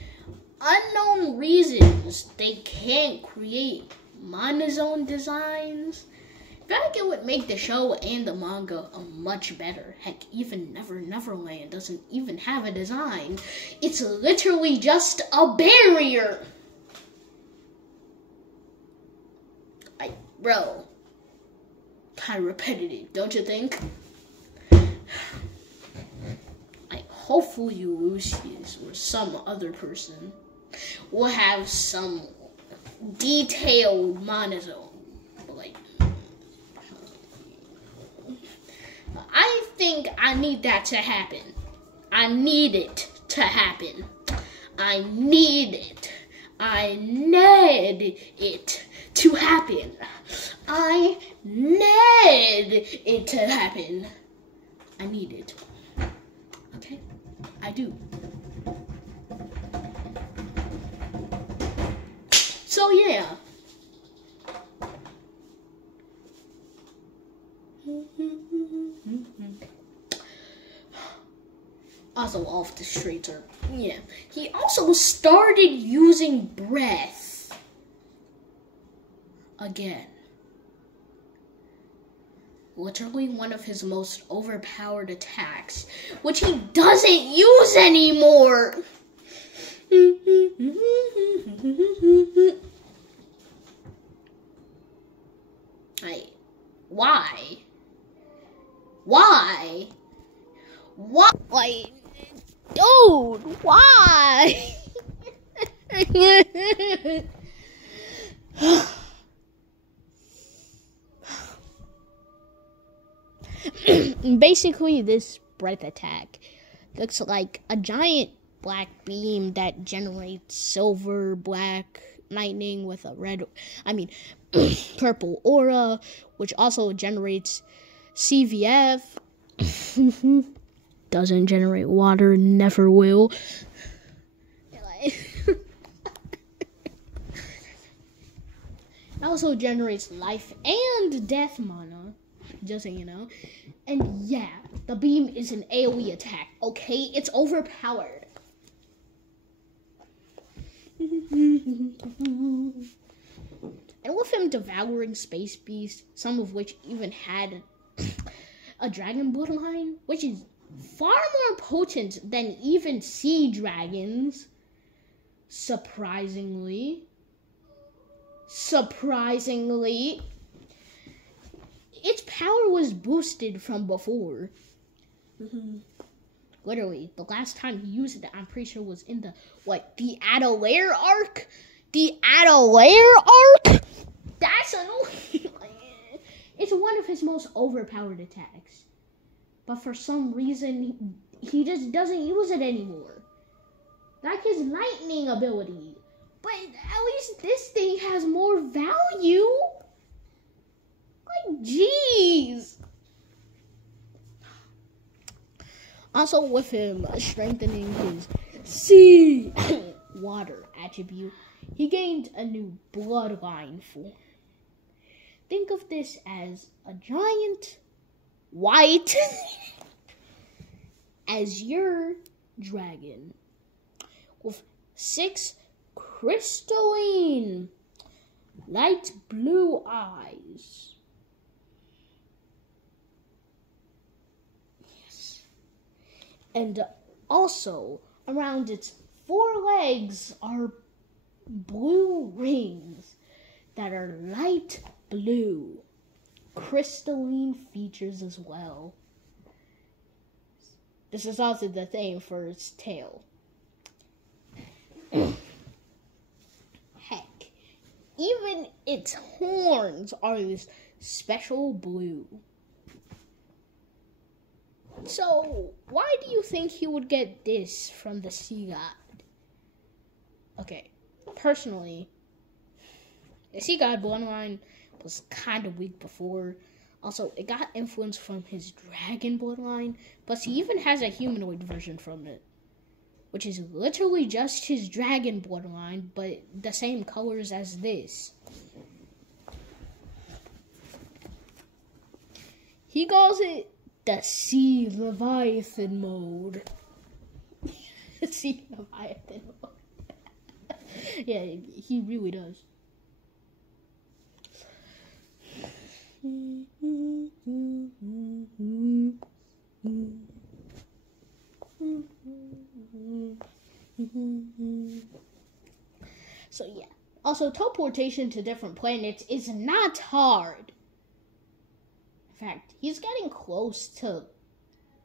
unknown reasons, they can't create monozone designs. I feel like it would make the show and the manga much better. Heck, even Never Neverland doesn't even have a design. It's literally just a barrier. Bro, kind of repetitive, don't you think? Hopefully Lucius or some other person will have some detailed monozone. Like, I think I need that to happen. I need it to happen. I need it. I need it to happen. I need it to happen. I need it. Okay? I do. So yeah. Also off the streets or yeah. He also started using breath again. Literally one of his most overpowered attacks, which he doesn't use anymore. Why? Why? Why? Like, dude, why? Basically, this breath attack looks like a giant black beam that generates silver, black lightning with a purple aura, which also generates CVF. Doesn't generate water, never will. It also generates life and death mana, just so you know. And yeah, the beam is an AoE attack, okay? It's overpowered. And with him devouring space beasts, some of which even had a dragon bloodline, which is far more potent than even sea dragons, surprisingly, its power was boosted from before. Literally, the last time he used it, I'm pretty sure was in the Adelaire arc? The Adelaire arc? That's annoying. It's one of his most overpowered attacks. But for some reason, he just doesn't use it anymore. Like his lightning ability. But at least this thing has more value. Like, jeez. Also, with him strengthening his sea water attribute, he gained a new bloodline form. Think of this as a giant white azure dragon with 6 crystalline light blue eyes. Yes. And also, around its 4 legs are blue rings that are light blue. Crystalline features as well. This is also the same for its tail. Heck, even its horns are this special blue. So, why do you think he would get this from the sea god? Okay, personally, the sea god bloodline was kind of weak before. Also, it got influence from his dragon bloodline, plus he even has a humanoid version from it, which is literally just his dragon bloodline, but the same colors as this. He calls it the Sea Leviathan mode. Sea Leviathan mode. Yeah, he really does. So yeah. Also, teleportation to different planets is not hard. In fact, he's getting close to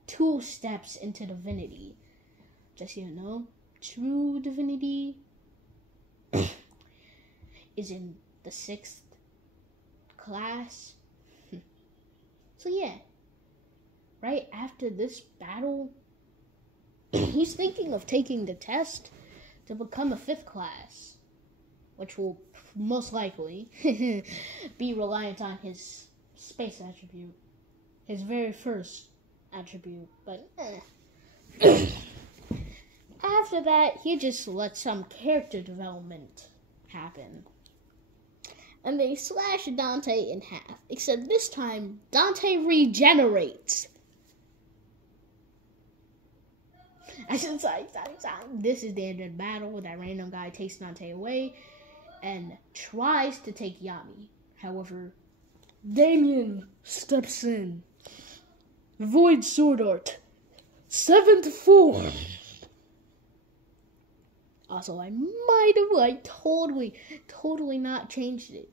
2 steps into divinity. Just so you know, true divinity is in the 6th class. So yeah, right after this battle, he's thinking of taking the test to become a 5th class, which will most likely be reliant on his space attribute, his very first attribute, but after that, he just let some character development happen. And they slash Dante in half, except this time, Dante regenerates. This is the end of the battle. That random guy takes Dante away and tries to take Yami. However, Damian steps in. Void Sword Art. 7th form. Also, I might have totally not changed it.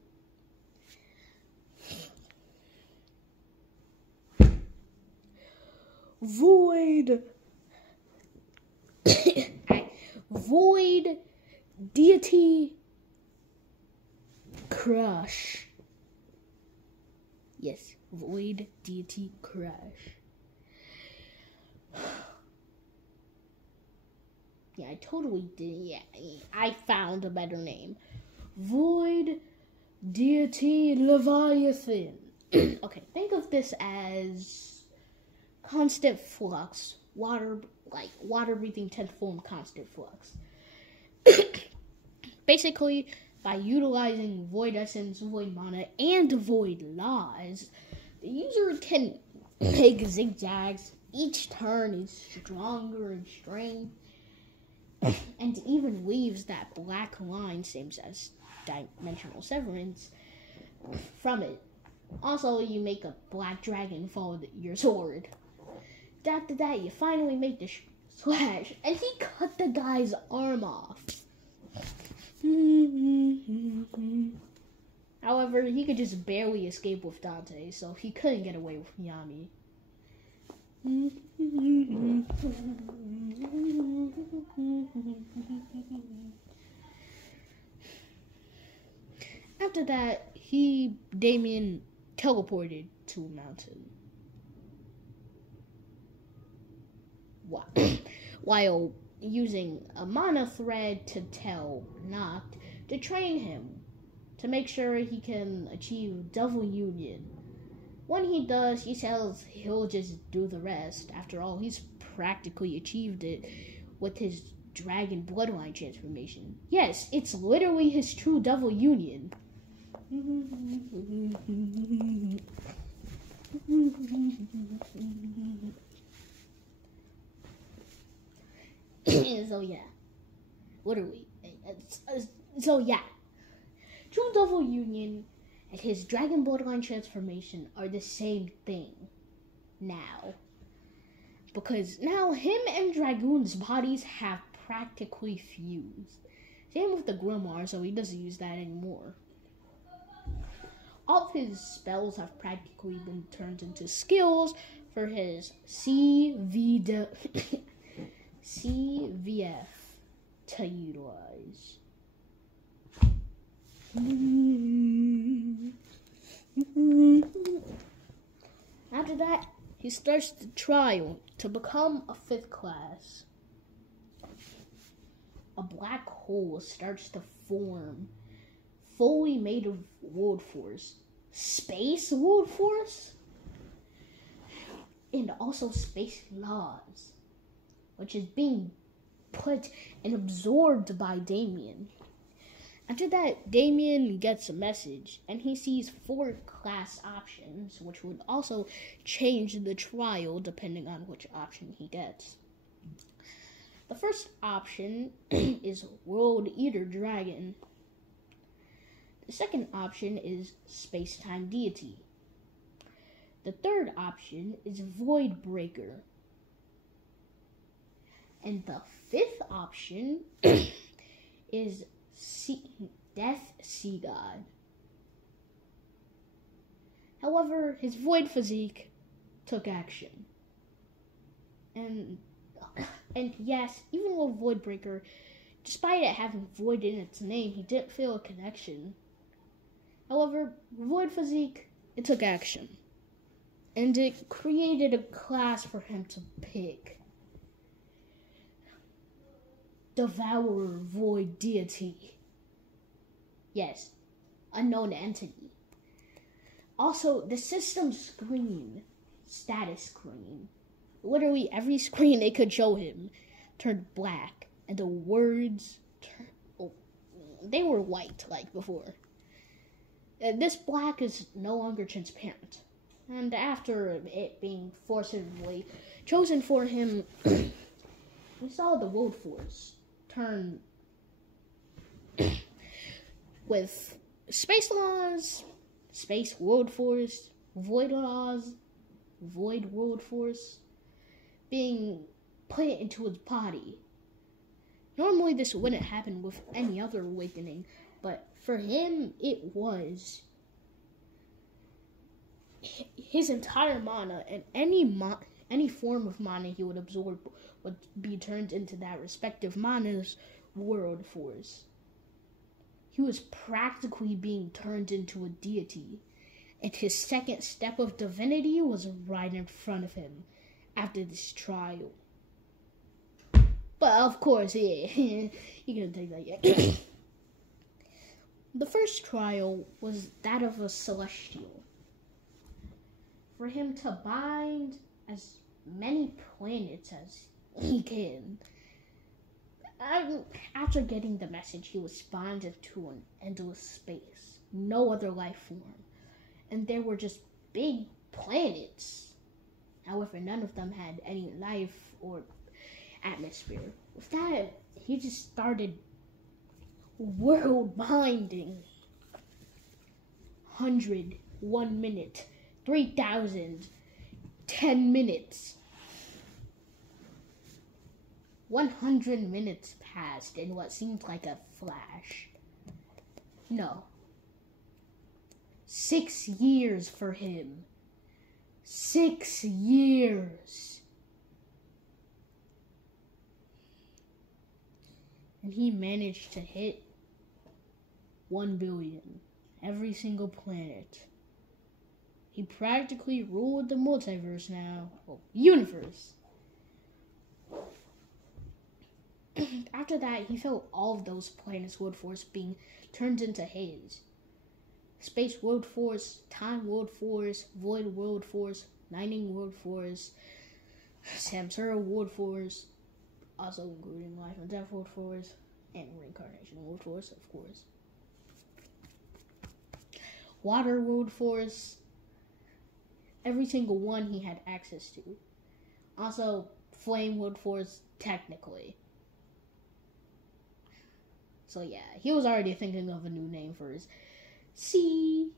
Void Deity Crush. Yes, Void Deity Crush. Yeah, I totally did. Yeah, I found a better name. Void Deity Leviathan. Okay, think of this as constant flux. Water breathing 10th form constant flux. Basically, by utilizing Void Essence, Void Mana, and Void Laws, the user can make zigzags. Each turn is stronger in strength, and even leaves that black line, same as Dimensional Severance, from it. Also, you make a black dragon fall with your sword. After that, you finally make the slash, and he cut the guy's arm off. However, he could just barely escape with Dante, so he couldn't get away with Yami. After that, Damian teleported to a mountain. While using a mana thread to tell Noct to train him to make sure he can achieve double union. When he does, he says he'll just do the rest. After all, he's practically achieved it with his dragon bloodline transformation. Yes, it's literally his true double union. So yeah, literally. So yeah, true double union and his dragon bloodline transformation are the same thing now, because now him and Dragoon's bodies have practically fused. Same with the Grimoire, so he doesn't use that anymore. All of his spells have practically been turned into skills for his CVF to utilize. After that, he starts the trial to become a 5th class. A black hole starts to form, fully made of world force. Space world force? And also space laws, which is being put and absorbed by Damian. After that, Damian gets a message, and he sees 4 class options, which would also change the trial depending on which option he gets. The first option is World Eater Dragon. The second option is Space-Time Deity. The third option is Void Breaker. And the fifth option is Death Sea God. However, his Void physique took action. And yes, even with Void Breaker, despite it having Void in its name, he didn't feel a connection. However, Void physique, it took action. And it created a class for him to pick. Devourer Void Deity. Yes, unknown entity. Also, the system screen, status screen, literally every screen they could show him turned black, and the words they were white like before. This black is no longer transparent. And after it being forcibly chosen for him, we saw the World Force turn with space laws, space world force, void laws, void world force being put into his body. Normally this wouldn't happen with any other awakening, but for him it was. His entire mana and any form of mana he would absorb would be turned into that respective mana's world force. He was practically being turned into a deity, and his second step of divinity was right in front of him after this trial. But of course, yeah, you can take that yet. The first trial was that of a celestial. For him to bind as many planets as he can. After getting the message, he was spawned into an endless space. No other life form. And there were just big planets. However, none of them had any life or atmosphere. With that, he just started world binding. 100, 1 minute, 3,000, 10 minutes. 100 minutes passed in what seemed like a flash. No. 6 years for him. 6 years. And he managed to hit 1 billion. Every single planet. He practically ruled the multiverse now. Well, universe. After that, he felt all of those planets' world force being turned into his. Space world force, time world force, void world force, lightning world force, Samsara world force, also including life and death world force, and reincarnation world force, of course. Water world force, every single one he had access to. Also, flame world force, technically. So yeah, he was already thinking of a new name for his CVF.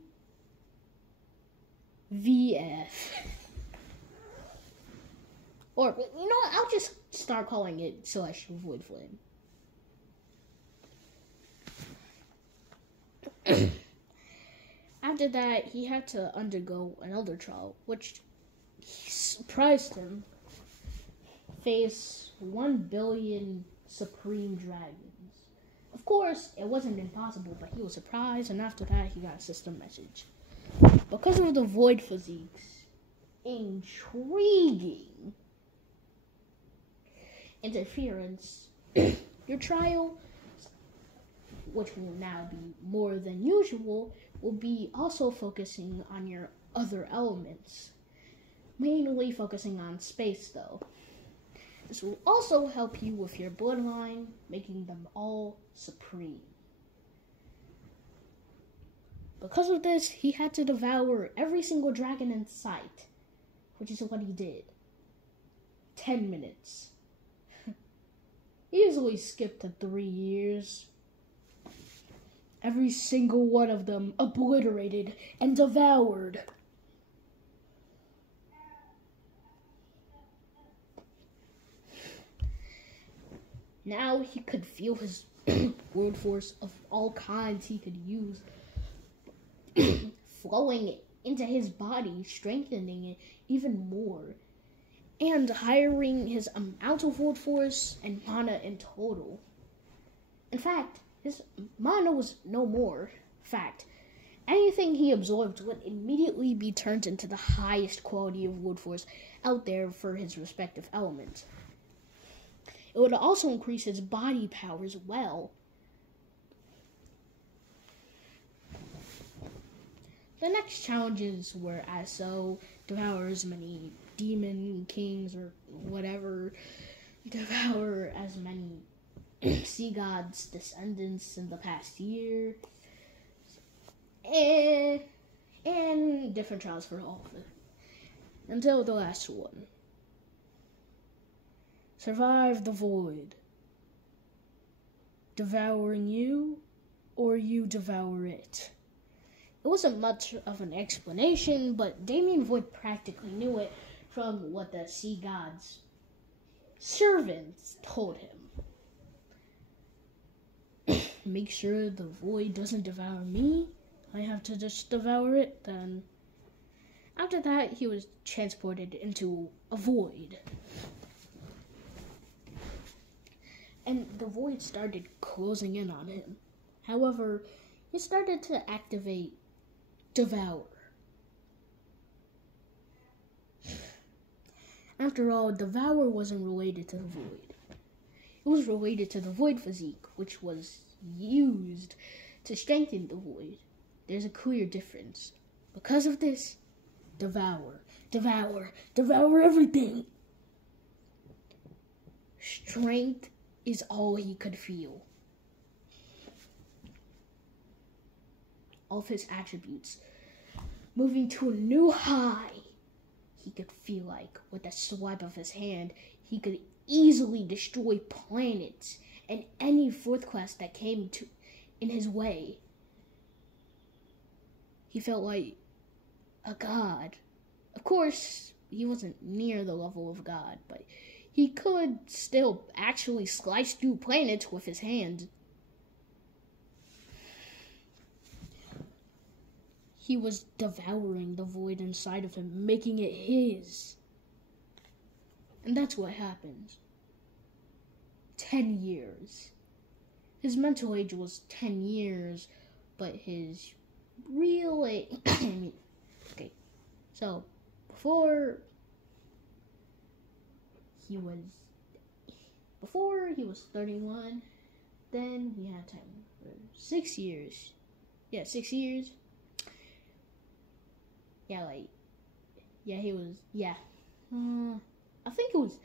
Or, you know, I'll just start calling it Celestial Void Flame. After that, he had to undergo another trial, which surprised him. Face 1 billion supreme dragons. Of course, it wasn't impossible, but he was surprised, and after that, he got a system message. Because of the void physiques, intriguing interference, your trial, which will now be more than usual, will be also focusing on your other elements. Mainly focusing on space, though. This will also help you with your bloodline, making them all supreme. Because of this, he had to devour every single dragon in sight, which is what he did. 10 minutes. Easily skipped to 3 years. Every single one of them obliterated and devoured. Now he could feel his world force of all kinds he could use flowing into his body, strengthening it even more, and hiring his amount of world force and mana in total. In fact, his mana was no more. Anything he absorbed would immediately be turned into the highest quality of world force out there for his respective element. It would also increase his body power as well. The next challenges were as so devour as many demon kings or whatever, devour as many sea gods' descendants in the past year, and different trials for all of it. Until the last one. Survive the void. Devouring you, or you devour it. It wasn't much of an explanation, but Damian Void practically knew it from what the sea god's servants told him. Make sure the void doesn't devour me. I have to just devour it, then. After that, he was transported into a void. And the void started closing in on him. However, he started to activate Devour. After all, Devour wasn't related to the void. It was related to the void physique, which was used to strengthen the void. There's a clear difference. Because of this, devour everything. Strength is all he could feel. All of his attributes moving to a new high. He could feel like with a swipe of his hand, he could easily destroy planets and any fourth class that came in his way. He felt like a god. Of course, he wasn't near the level of God, but he could still actually slice through planets with his hand. He was devouring the void inside of him, making it his. And that's what happened. 10 years. His mental age was 10 years, but his real age... okay, so before he was 31, then he had time for 6 years. Yeah, 6 years. I think it was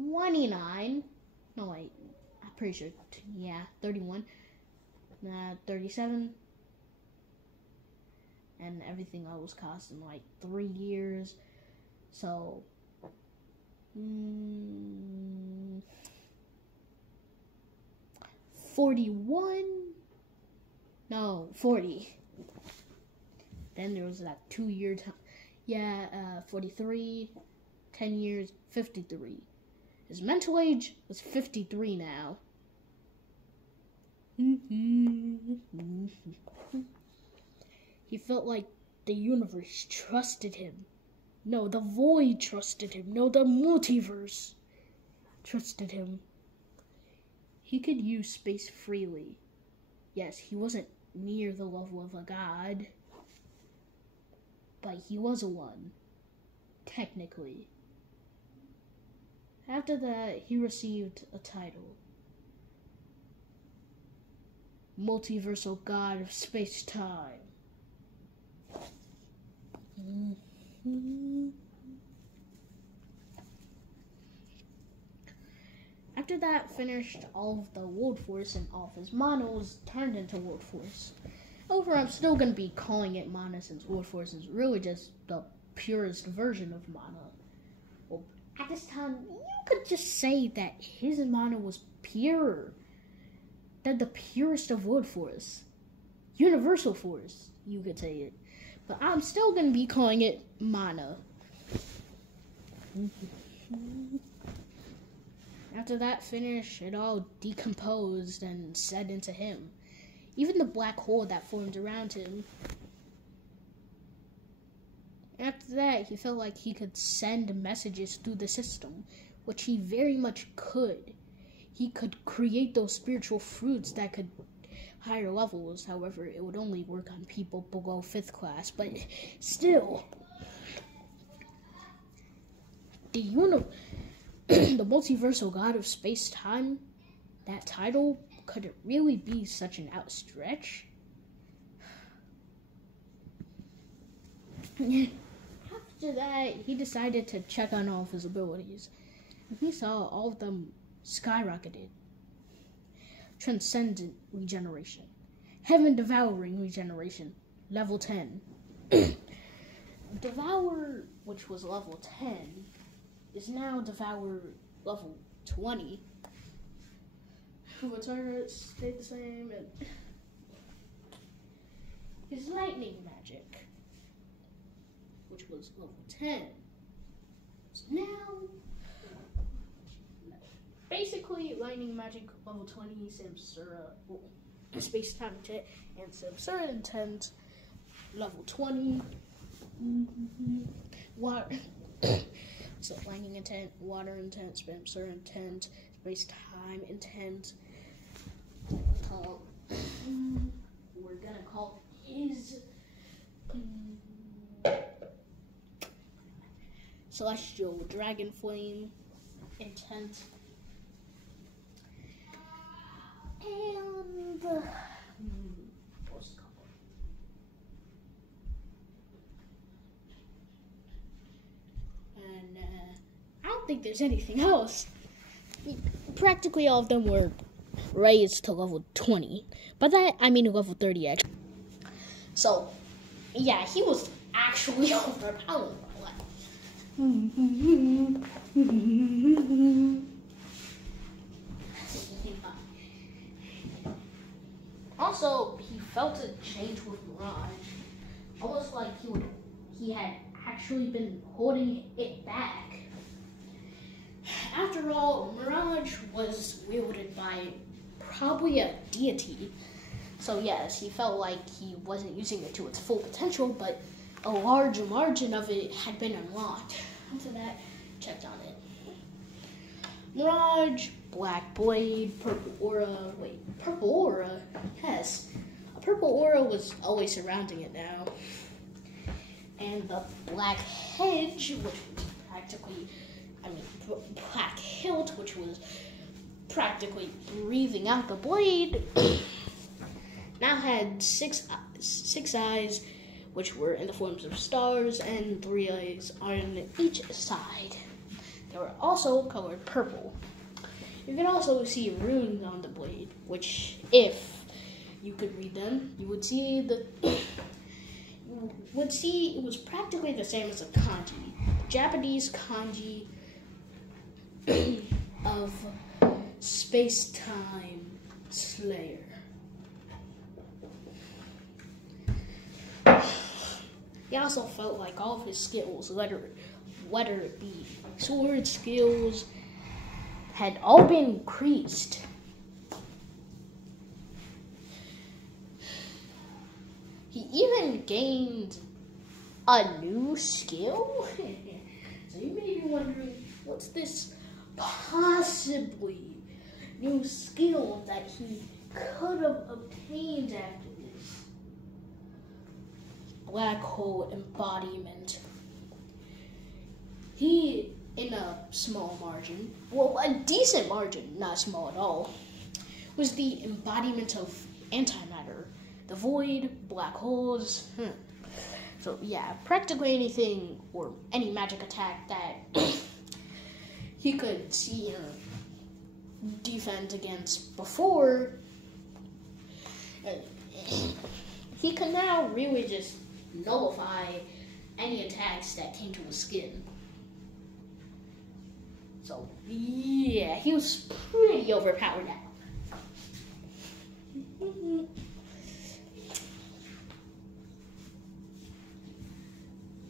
29. No, wait, I'm pretty sure. 31. 37. And everything else cost him like 3 years. So, 41? No, 40. Then there was that 2 year time. 43, 10 years, 53. His mental age was 53 now. He felt like the universe trusted him. No, the void trusted him. No, the multiverse trusted him. He could use space freely. Yes, he wasn't near the level of a god, but he was a one, technically. After that, he received a title. Multiversal God of Space-Time. After that, finished all of the World Force and all of his mana was turned into World Force. However, I'm still going to be calling it mana since World Force is really just the purest version of mana. Well, at this time, you could just say that his mana was purer than the purest of World Force. Universal Force, you could say it. But I'm still going to be calling it mana. After that finish, it all decomposed and set into him. Even the black hole that formed around him. After that, he felt like he could send messages through the system, which he very much could. He could create those spiritual fruits that could higher levels. However, it would only work on people below 5th class, but still. The multiversal god of space-time, that title, could it really be such an outstretch? After that, he decided to check on all of his abilities. And he saw all of them skyrocketed. Transcendent regeneration. Heaven-devouring regeneration. Level 10. Devour, which was level 10, is now Devour level 20. Return stayed the same. And his lightning magic, which was level 10, is now basically lightning magic level 20, Samsara, space-time intent, and Samsara intent level 20. Water. So lightning intent, water intent, Samsara intent, space-time intent. We're gonna call is celestial dragon flame intent. And what's it called? And I don't think there's anything else. Practically all of them were raised to level 20. By that, I mean level 30, actually. So, yeah, he was actually overpowered. Also, he felt a change with Mirage. Almost like he had actually been holding it back. After all, Mirage was wielded by probably a deity. So yes, he felt like he wasn't using it to its full potential, but a large margin of it had been unlocked. After that, checked on it. Mirage, Black Blade, Purple Aura. Wait, Purple Aura? Yes. A purple aura was always surrounding it now. And the Black Hedge, which was practically, Black Hilt, which was practically breathing out the blade, now had six eyes, which were in the forms of stars, and 3 eyes on each side. They were also colored purple. You can also see runes on the blade, which, if you could read them, you would see it was practically the same as a kanji, the Japanese kanji of space-time slayer. He also felt like all of his skills, whether it be sword skills, had all been increased. He even gained a new skill. So you may be wondering, what's this possibly new skill that he could have obtained after this? Black hole embodiment. He, in a small margin, well, a decent margin, not small at all, was the embodiment of antimatter, the void, black holes. So yeah, practically anything or any magic attack that he could see defend against before, he can now really just nullify any attacks that came to his skin. So yeah, he was pretty overpowered now.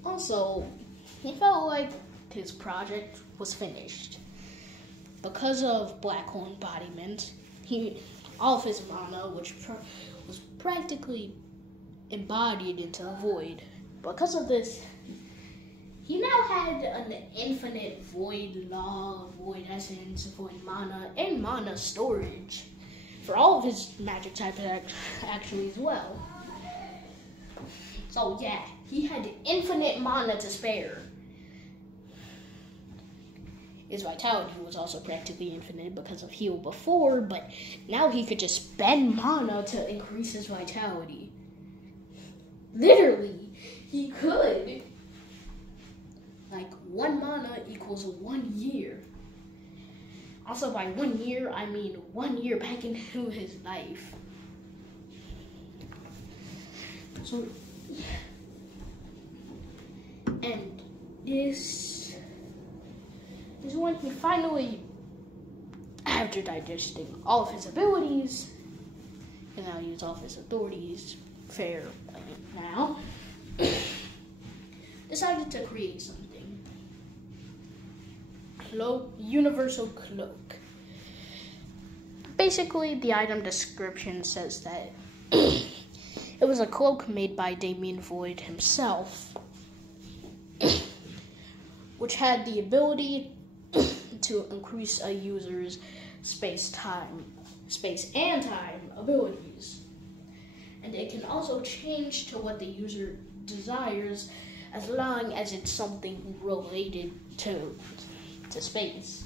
Also, he felt like his project was finished. because of black hole embodiment, all of his mana, which was practically embodied into the void. Because of this, he now had an infinite void law, void essence, void mana, and mana storage for all of his magic types actually as well. So yeah, he had infinite mana to spare. His vitality was also practically infinite because of heal before, but now he could just spend mana to increase his vitality. Literally, he could. Like, 1 mana equals 1 year. Also, by 1 year, I mean 1 year back into his life. So, and this is when he finally, after digesting all of his abilities, and now use all of his authorities, fair now, decided to create something. Universal cloak. Basically, the item description says that it was a cloak made by Damian Void himself, which had the ability to increase a user's space and time abilities. And it can also change to what the user desires as long as it's something related to space.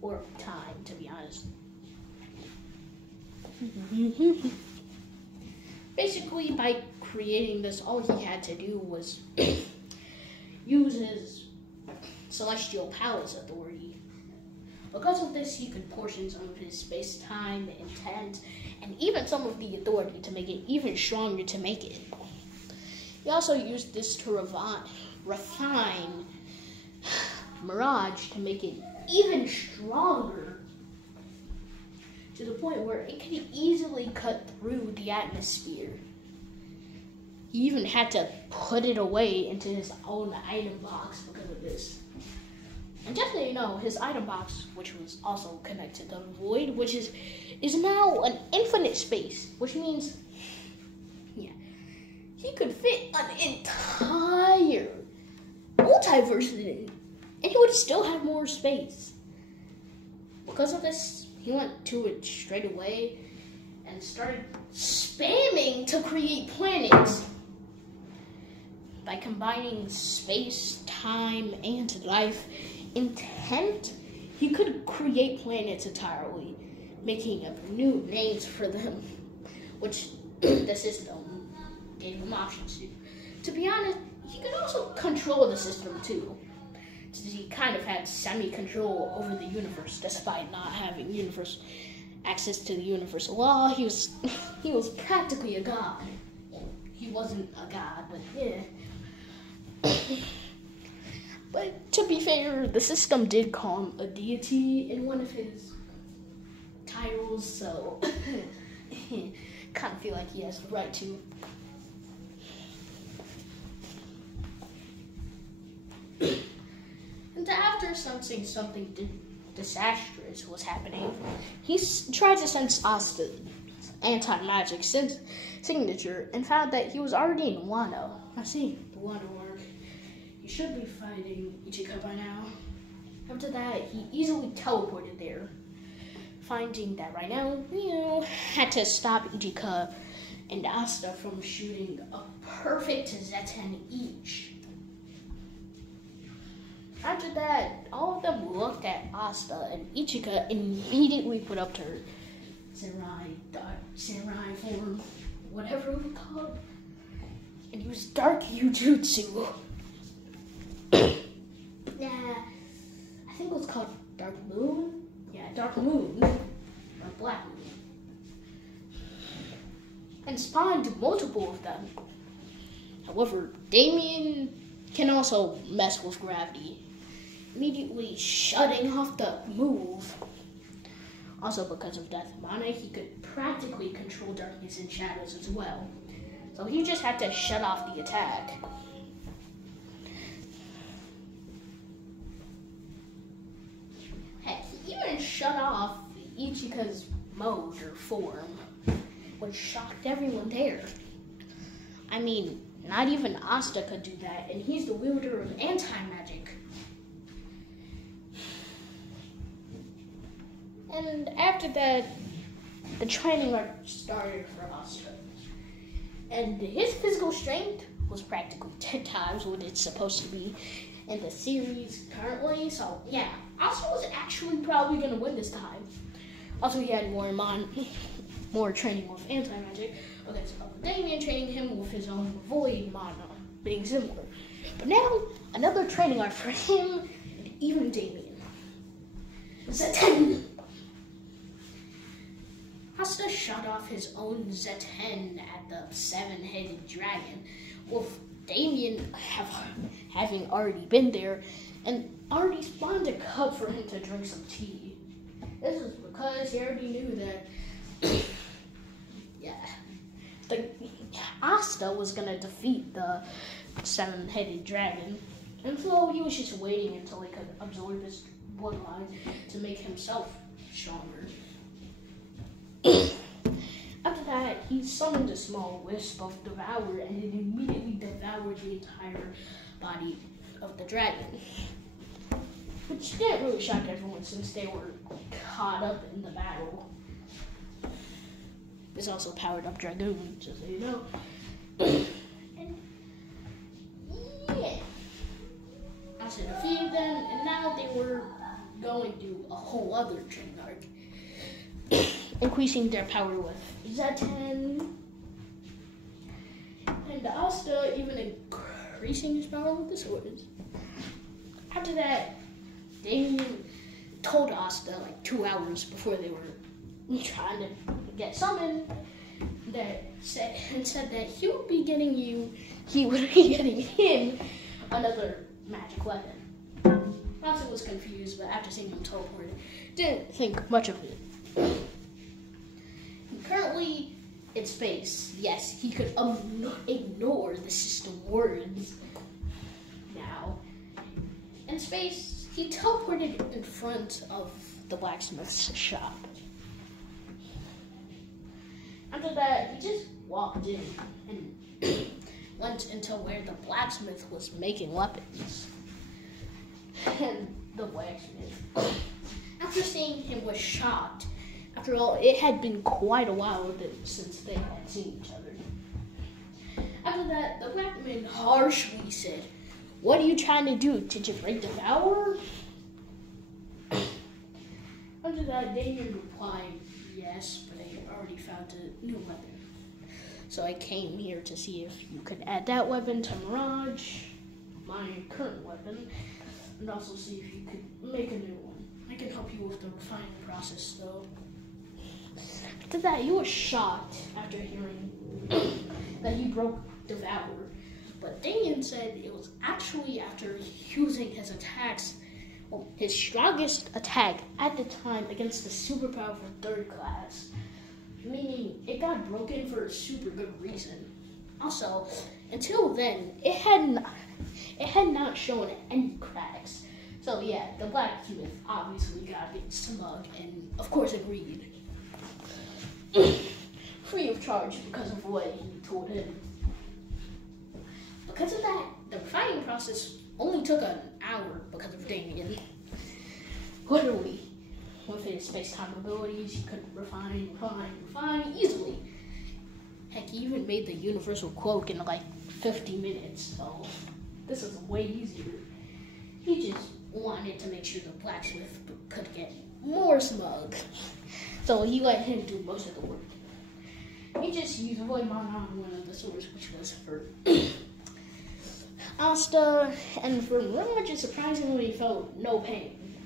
Or time, to be honest. Basically, by creating this, all he had to do was use his Celestial Palace authority. Because of this, he could portion some of his space-time, intent, and even some of the authority to make it even stronger to make it. He also used this to refine Mirage to make it even stronger, to the point where it could easily cut through the atmosphere. He even had to put it away into his own item box because of this. And just so you know, his item box, which was also connected to the void, which is now an infinite space, which means, yeah, he could fit an entire multiverse in it, and he would still have more space. Because of this, he went to it straight away and started spamming to create planets. By combining space, time, and life intent, he could create planets entirely, making up new names for them, which the system gave him options to. To be honest, he could also control the system too, since he kind of had semi-control over the universe, despite not having access to the universal law. He was practically a god. He wasn't a god, but yeah. But to be fair, the system did call him a deity in one of his titles, so kind of feel like he has the right to. And after sensing something disastrous was happening, he tried to sense Asta's anti-magic signature and found that he was already in Wano. I see the Wano arc. He should be fighting Ichika by now. After that, he easily teleported there, finding that right now, had to stop Ichika and Asta from shooting a perfect Zetten each. After that, all of them looked at Asta, and Ichika immediately put up to her samurai form, whatever it was called, and he was Dark Yujutsu. Yeah, I think it was called Dark Moon. Yeah, Dark Moon, or Black Moon, and spawned multiple of them. However, Damian can also mess with gravity, immediately shutting off the move. Also, because of Death Mana, he could practically control darkness and shadows as well. So he just had to shut off the attack. Ichika's mode or form, which shocked everyone there. I mean, not even Asta could do that, and he's the wielder of anti-magic. And after that, the training arc started for Asta. And his physical strength was practically 10 times what it's supposed to be in the series currently. So yeah, Asta was actually probably going to win this time. Also, he had more training with anti-magic. Okay, so Damian training him with his own void mana, being similar. But now, another training arc for him and even Damian. Z10. Asta shot off his own Z10 at the seven-headed dragon, with Damian having already been there and already spawned a cup for him to drink some tea. This is because he already knew that, Asta was gonna defeat the seven-headed dragon, and so he was just waiting until he could absorb his bloodline to make himself stronger. After that, he summoned a small wisp of Devour, and it immediately devoured the entire body of the dragon, which didn't really shock everyone since they were caught up in the battle. This also powered up Dragoon, just so you know. And yeah, Asta defeated them, and now they were going through a whole other training arc, increasing their power with Z10, and Asta even increasing his power with the swords. After that, Damian told Asta like 2 hours before they were trying to get summoned said that he would be getting him another magic weapon. Asta was confused, but after seeing him teleport, didn't think much of it. Currently, in space, yes, he could ignore the system words now. In space, he teleported in front of the blacksmith's shop. After that, he just walked in and went into where the blacksmith was making weapons. And the blacksmith, after seeing him, was shocked. After all, it had been quite a while since they had seen each other. After that, the blacksmith harshly said, "What are you trying to do? Did you break the Devour?" After that, Damian replied, "Yes, but I had already found a new weapon. So I came here to see if you could add that weapon to Mirage, my current weapon, and also see if you could make a new one. I can help you with the refining process, though." After that, he was shocked after hearing that he broke Devour. But Damian said it was actually after using his attacks, his strongest attack at the time against the super powerful third class. Meaning it got broken for a super good reason. Also, until then, it had not shown any cracks. So yeah, the blacksmith obviously got a bit smug and of course agreed. Free of charge because of what he told him. Because of that, the refining process only took an hour because of Damian. Literally, with his space-time abilities, he could refine easily. Heck, he even made the universal cloak in like 50 minutes, so this is way easier. He just wanted to make sure the blacksmith could get more smug, so he let him do most of the work. He just used void mana on one of the swords, which was for Asta, and for Mirage, it surprisingly felt no pain.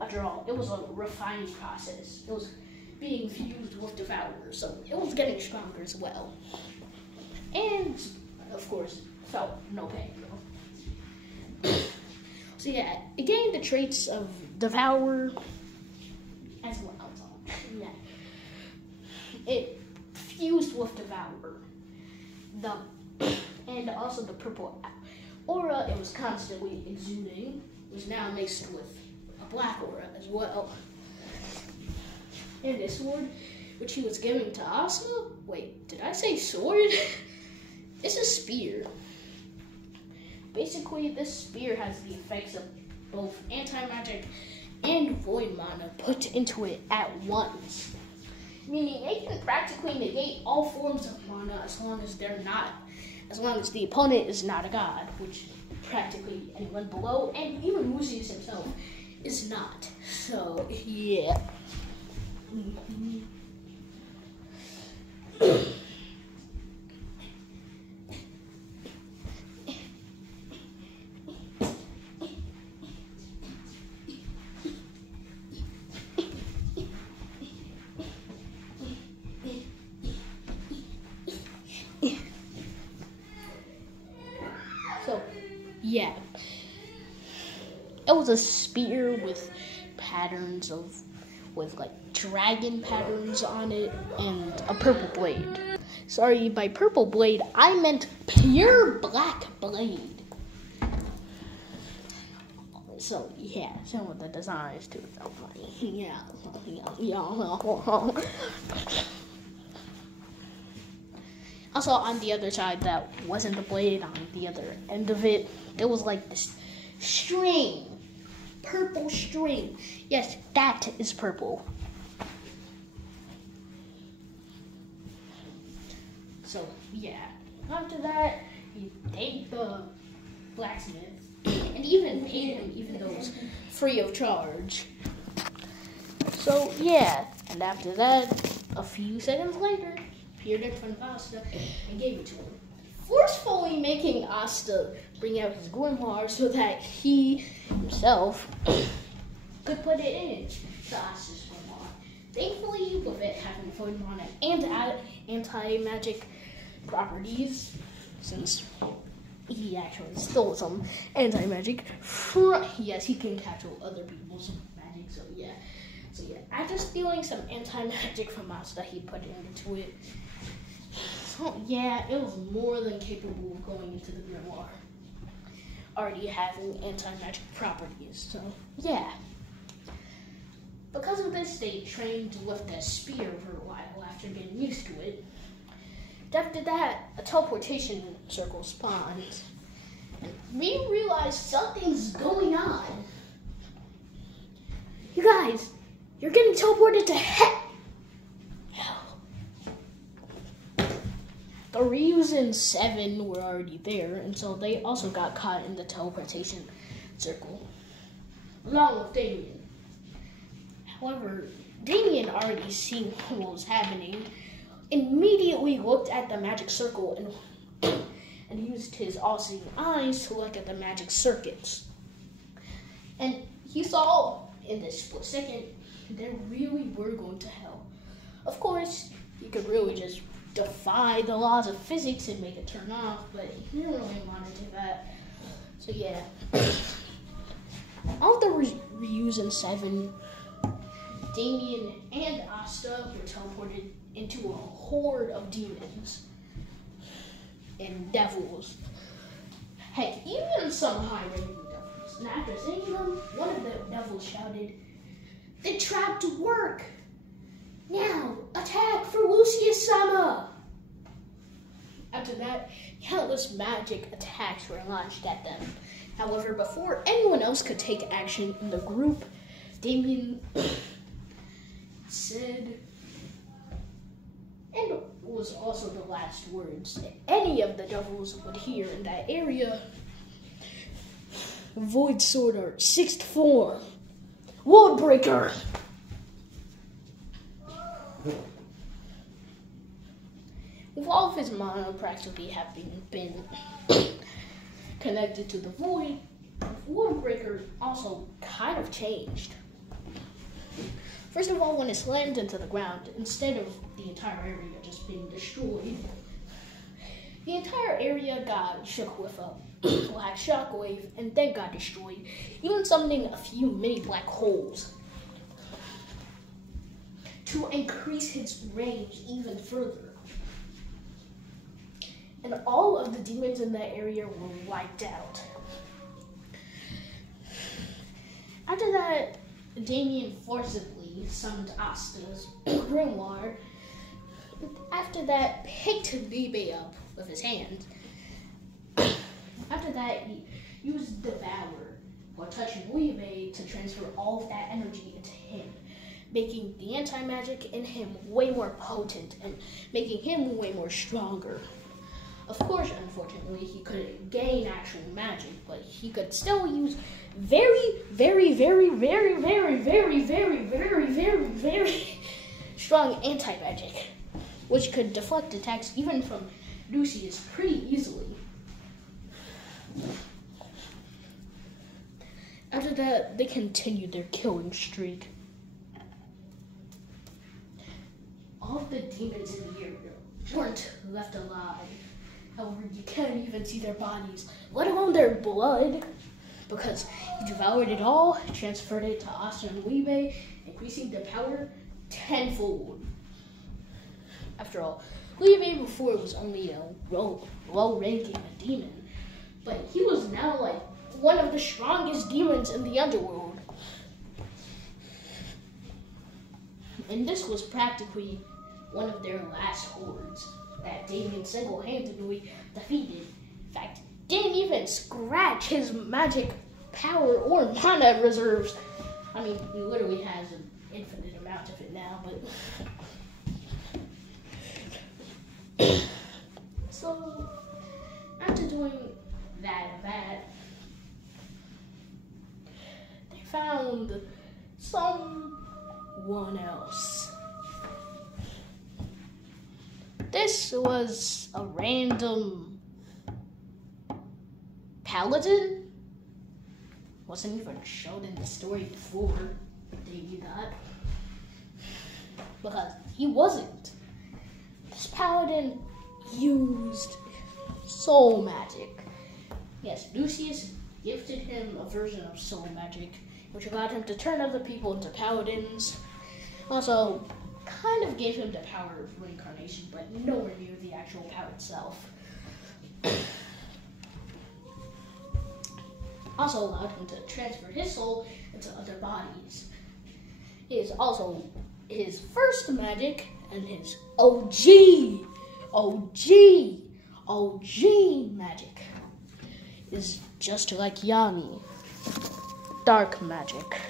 After all, it was a refining process. It was being fused with Devour, so it was getting stronger as well. And, of course, felt no pain, though. So yeah, it gained the traits of Devour as well. So, yeah. It fused with Devour. And also the purple aura it was constantly exuding was now mixed with a black aura as well. and a sword, which he was giving to Asta. Wait, did I say sword? It's a spear. Basically, this spear has the effects of both anti-magic and void mana put into it at once. Meaning it can practically negate all forms of mana as long as the opponent is not a god, which practically anyone below, and even Lucius himself, is not. So, yeah. So, yeah. It was a spear with patterns with like dragon patterns on it and a purple blade. Sorry, by purple blade, I meant pure black blade. So, yeah, some of the designs too. So funny. Yeah. Also, on the other side, that wasn't the blade. On the other end of it, there was like this string, purple string. Yes, that is purple. So, yeah. After that, he thanked the blacksmith and even paid him, even though it was free of charge. So, yeah. And after that, a few seconds later, appeared in front of Asta and gave it to him, forcefully making Asta bring out his grimoire so that he himself could put it in to Asta's grimoire. Thankfully, with it having void mana and anti-magic properties, since he actually stole some anti-magic yes, he can capture other people's magic, so yeah. So yeah, after stealing some anti-magic from Asta, he put it into it. So yeah, it was more than capable of going into the grimoire, already having anti-magic properties, so yeah. Because of this, they trained with the spear for a while after getting used to it. After that, a teleportation circle spawns, and we realized something's going on. You guys, you're getting teleported to hell. The Ryus and Seven were already there, and so they also got caught in the teleportation circle, along with Damian. However, Damian already seen what was happening, immediately looked at the magic circle and used his all-seeing eyes to look at the magic circuits. And he saw in this split second they really were going to hell. Of course, you could really just defy the laws of physics and make it turn off, but he didn't really want to do that. So yeah. All the Ryus and Seven, Damian and Asta were teleported into a horde of demons and devils. Heck, even some high-ranking devils. And after seeing them, one of the devils shouted, "The trap to work! Now, attack for Lucius-sama!" After that, countless magic attacks were launched at them. However, before anyone else could take action in the group, Damian said, and it was also the last words any of the devils would hear in that area: Void Sword Art, 6th form, World Breaker. With all of his mana practically having been connected to the void, World Breaker also kind of changed. First of all, when it slammed into the ground, instead of the entire area just being destroyed, the entire area got shook with a black shockwave and then got destroyed, even summoning a few mini black holes to increase its range even further. And all of the demons in that area were wiped out. After that, Damian forcibly he summoned Asta's grimoire. After that, picked Libe up with his hand. After that, he used Devour while touching Libe to transfer all of that energy into him, making the anti-magic in him way more potent and making him way more stronger. Of course, unfortunately, he couldn't gain actual magic, but he could still use very, very, very, very, very, very, very, very, very, very strong anti-magic, which could deflect attacks even from Lucius pretty easily. After that, they continued their killing streak. All of the demons in the area weren't left alive. However, you can't even see their bodies, let alone their blood, because he devoured it all, transferred it to Asta and Libe, increasing their power tenfold. After all, Libe before was only a low ranking demon, but he was now like one of the strongest demons in the underworld. And this was practically one of their last hordes that Damian single-handedly defeated. In fact, didn't even scratch his magic power or mana reserves. I mean, he literally has an infinite amount of it now, but... So, after doing that, they found someone else. This was a random paladin. Wasn't even shown in the story before they knew that. Because he wasn't. This paladin used soul magic. Yes, Lucius gifted him a version of soul magic, which allowed him to turn other people into paladins. Also, kind of gave him the power of reincarnation, but nowhere near the actual power itself. Also allowed him to transfer his soul into other bodies. It is also his first magic and his OG magic is just like Yami, dark magic.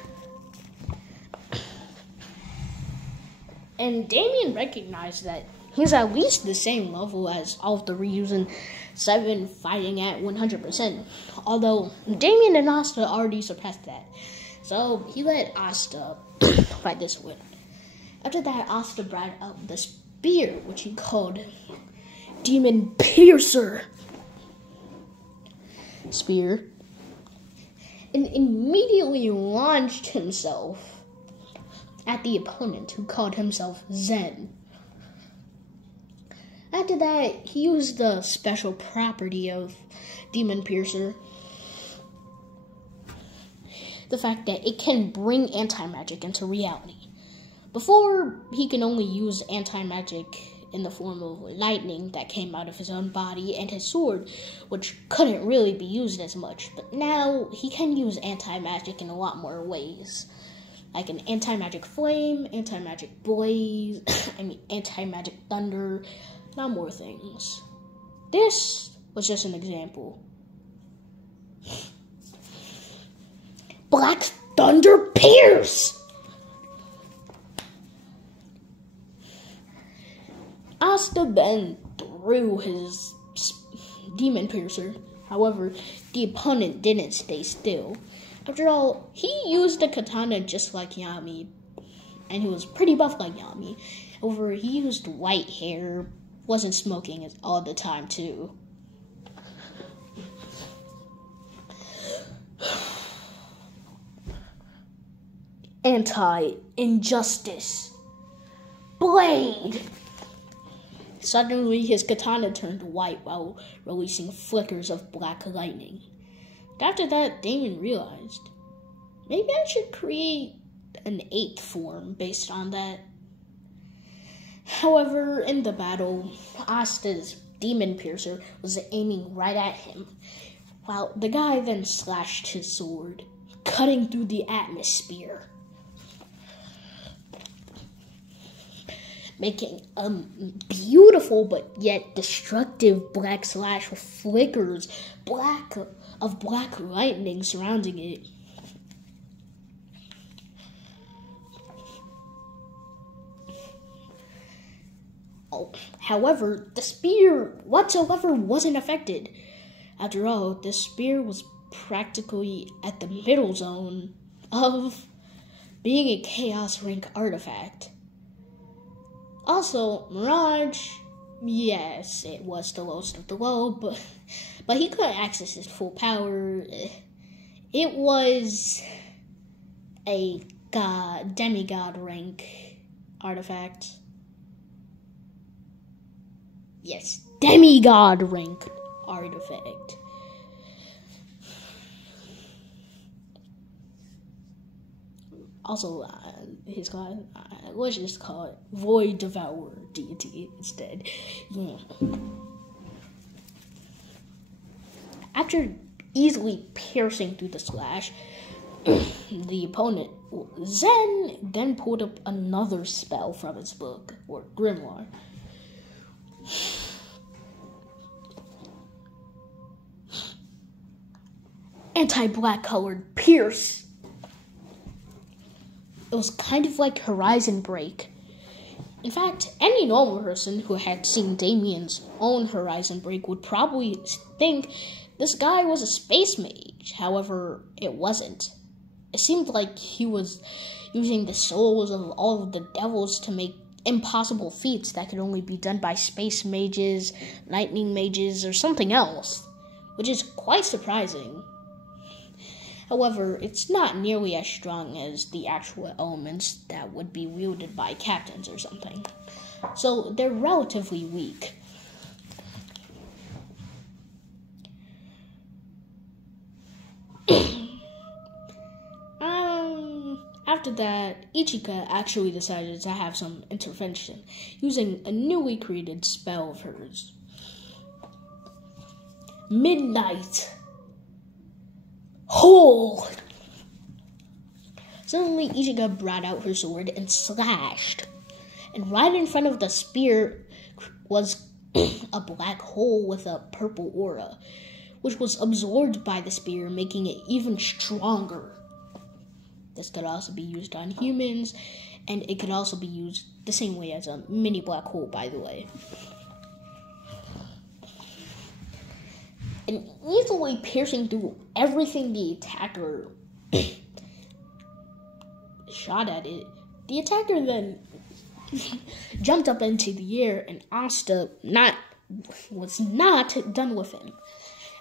And Damian recognized that he's at least the same level as all of the Ryus and 7 fighting at 100%. Although Damian and Asta already surpassed that. So he let Asta fight this win. After that, Asta brought out the spear, which he called Demon Piercer Spear, and immediately launched himself at the opponent, who called himself Zen. After that, he used the special property of Demon Piercer, the fact that it can bring anti-magic into reality. Before, he can only use anti-magic in the form of lightning that came out of his own body and his sword, which couldn't really be used as much. But now, he can use anti-magic in a lot more ways. Like an anti-magic flame, anti-magic blaze, anti-magic thunder, a lot more things. This was just an example. Black Thunder Pierce! Asta then threw his Demon Piercer. However, the opponent didn't stay still. After all, he used a katana just like Yami, and he was pretty buff like Yami. However, he used white hair, wasn't smoking all the time too. Anti-injustice. Blade! Suddenly, his katana turned white while releasing flickers of black lightning. After that, Damian realized, maybe I should create an 8th form based on that. However, in the battle, Asta's Demon Piercer was aiming right at him, while the guy then slashed his sword, cutting through the atmosphere. making a beautiful but yet destructive black slash with flickers of black lightning surrounding it. However, the spear whatsoever wasn't affected. After all, the spear was practically at the middle zone of being a Chaos Rank artifact. Also, Mirage, yes, it was the lowest of the low, but he couldn't access its full power. It was a demigod rank artifact. Yes, demigod rank artifact. Also, his class, let's just call it Void Devourer deity instead. Yeah. After easily piercing through the slash, the opponent, Zen, then pulled up another spell from his book, or grimoire. Anti-black colored Pierce. It was kind of like Horizon Break. In fact, any normal person who had seen Damian's own Horizon Break would probably think this guy was a space mage. However, it wasn't. It seemed like he was using the souls of all of the devils to make impossible feats that could only be done by space mages, lightning mages, or something else, which is quite surprising. However, it's not nearly as strong as the actual elements that would be wielded by captains or something. So they're relatively weak. After that, Ichika actually decided to have some intervention, using a newly created spell of hers. Midnight Hold! Suddenly, Ichika brought out her sword and slashed. And right in front of the spear was a black hole with a purple aura, which was absorbed by the spear, making it even stronger. This could also be used on humans, and it could also be used the same way as a mini black hole, by the way. And easily piercing through everything the attacker shot at it, the attacker then jumped up into the air, and Asta was not done with him,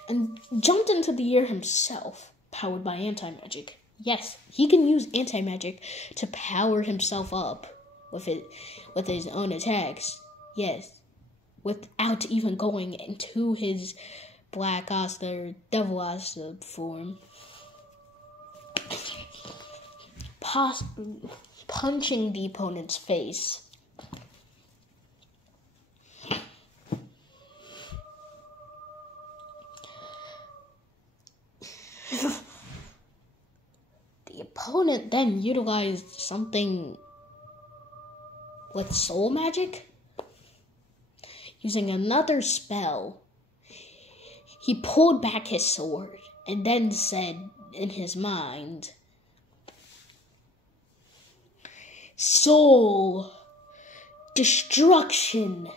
and jumped into the air himself, powered by anti-magic. Yes, he can use anti-magic to power himself up with his own attacks. Yes, without even going into his Black Asta or Devil Asta form. Punching the opponent's face. The opponent then utilized something with soul magic. Using another spell, he pulled back his sword and then said in his mind, "Soul, destruction,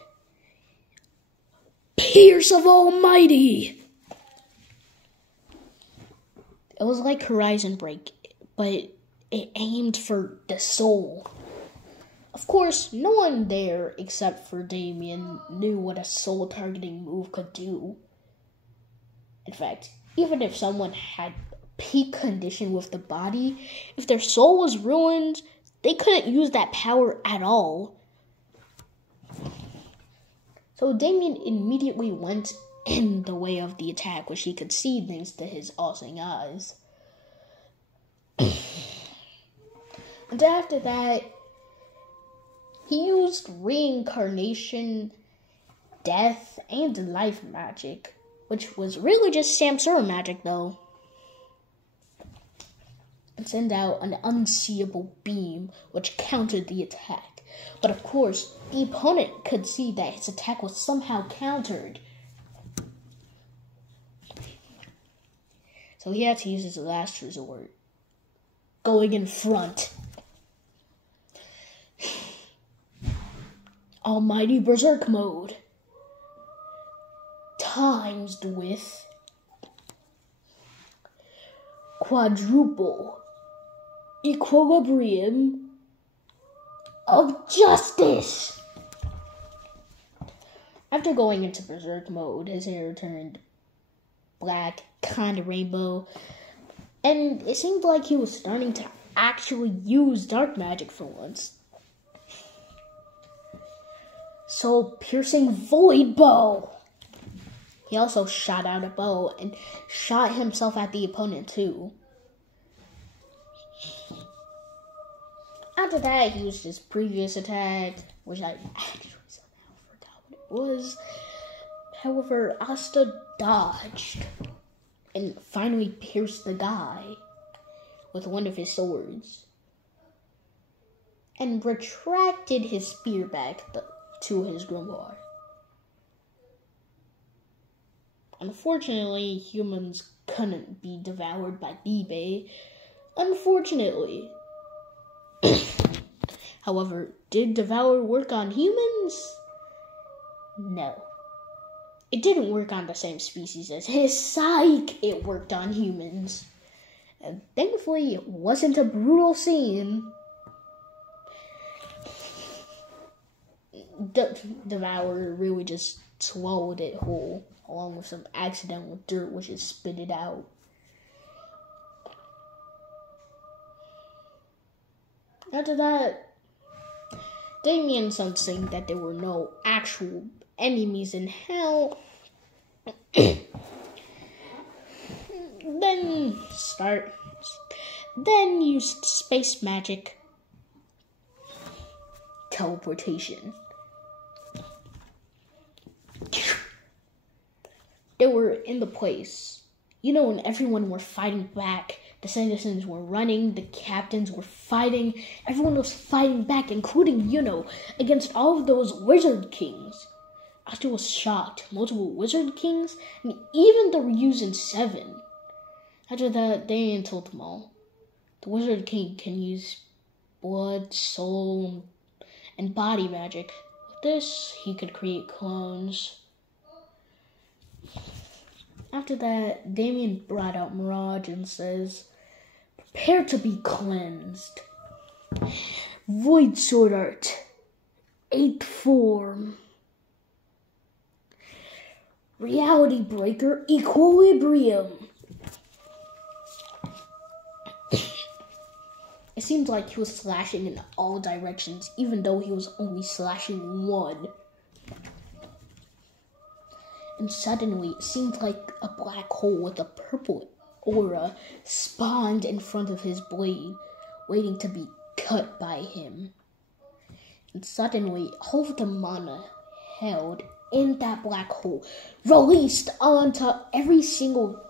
Pierce of Almighty." It was like Horizon Break, but it aimed for the soul. Of course, no one there except for Damian knew what a soul targeting move could do. In fact, even if someone had peak condition with the body, if their soul was ruined, they couldn't use that power at all. So Damian immediately went in the way of the attack, which he could see thanks to his all-seeing eyes. And after that, he used reincarnation, death, and life magic, which was really just Samsara magic though, and send out an unseeable beam which countered the attack. But of course, the opponent could see that his attack was somehow countered. So he had to use his last resort, going in front. Almighty Berserk mode, times with quadruple equilibrium of justice. After going into Berserk mode, his hair turned black, kind of rainbow, and it seemed like he was starting to actually use dark magic for once. Soul-piercing void bow. He also shot out a bow and shot himself at the opponent too. After that, he used his previous attack, which I actually somehow forgot what it was. However, Asta dodged and finally pierced the guy with one of his swords and retracted his spear back to his grimoire. Unfortunately, humans couldn't be devoured by eBay. Unfortunately. However, did Devour work on humans? No. It didn't work on the same species as his psych. It worked on humans. And thankfully, it wasn't a brutal scene. Devourer really just swallowed it whole, along with some accidental dirt, which is spit it out. After that, Damian saying that there were no actual enemies in hell. Then used space magic teleportation. They were in the place. You know, when everyone were fighting back, the citizens were running, the captains were fighting, everyone was fighting back, including, against all of those wizard kings. Asta was shocked. Multiple wizard kings, and even the Ryuzen 7. After that, Damian told them all. The wizard king can use blood, soul, and body magic. With this, he could create clones. After that, Damian brought out Mirage and says, prepare to be cleansed. Void Sword Art, 8th form. Reality Breaker Equilibrium. It seemed like he was slashing in all directions, even though he was only slashing one. And suddenly, it seemed like a black hole with a purple aura spawned in front of his blade, waiting to be cut by him. And suddenly, all of the mana held in that black hole released onto every single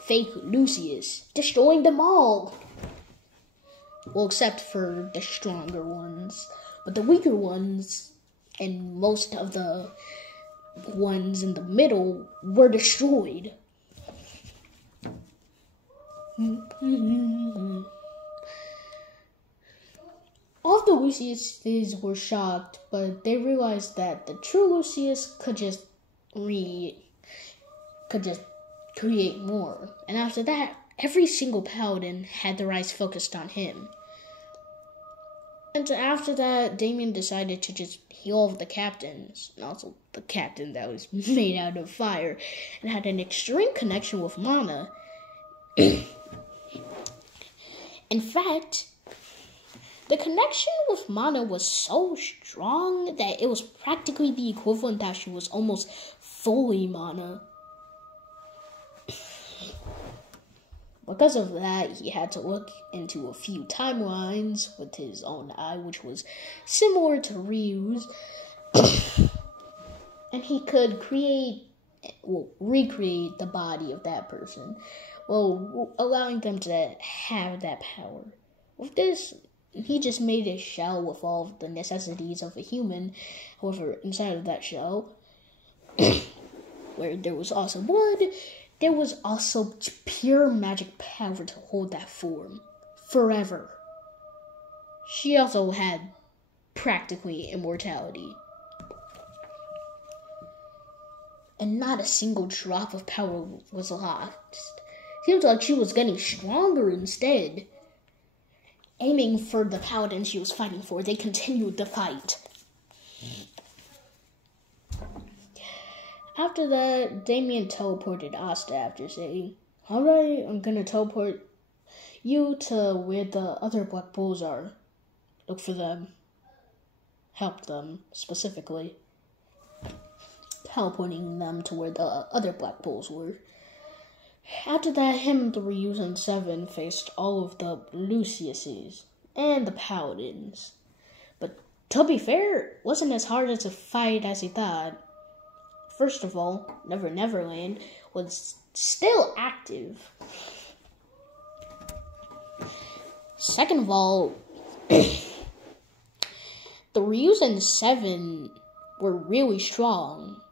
fake Lucius, destroying them all. Well, except for the stronger ones. But the weaker ones, and most of the ones in the middle, were destroyed. All the Luciuses were shocked, but they realized that the true Lucius could just create more. And after that, every single paladin had their eyes focused on him. And after that, Damian decided to just heal all of the captains, and also the captain that was made out of fire, and had an extreme connection with mana. In fact, the connection with Mana was so strong that it was practically the equivalent that she was almost fully Mana. Because of that, he had to look into a few timelines with his own eye, which was similar to Ryu's. And he could recreate the body of that person, allowing them to have that power. With this, he just made a shell with all of the necessities of a human. However, inside of that shell, where there was also blood, there was also pure magic power to hold that form forever. She also had practically immortality. And not a single drop of power was lost. Seems like she was getting stronger instead. Aiming for the paladin she was fighting for, they continued the fight. After that, Damian teleported Asta after saying, "Alright, I'm gonna teleport you to where the other Black Bulls are. Look for them. Help them, specifically." Teleporting them to where the other Black Bulls were. After that, him and the Ryuzen 7 faced all of the Luciuses and the Paladins. But to be fair, it wasn't as hard as a fight as he thought. First of all, Never Neverland was still active. Second of all, the Ryuzen 7 were really strong.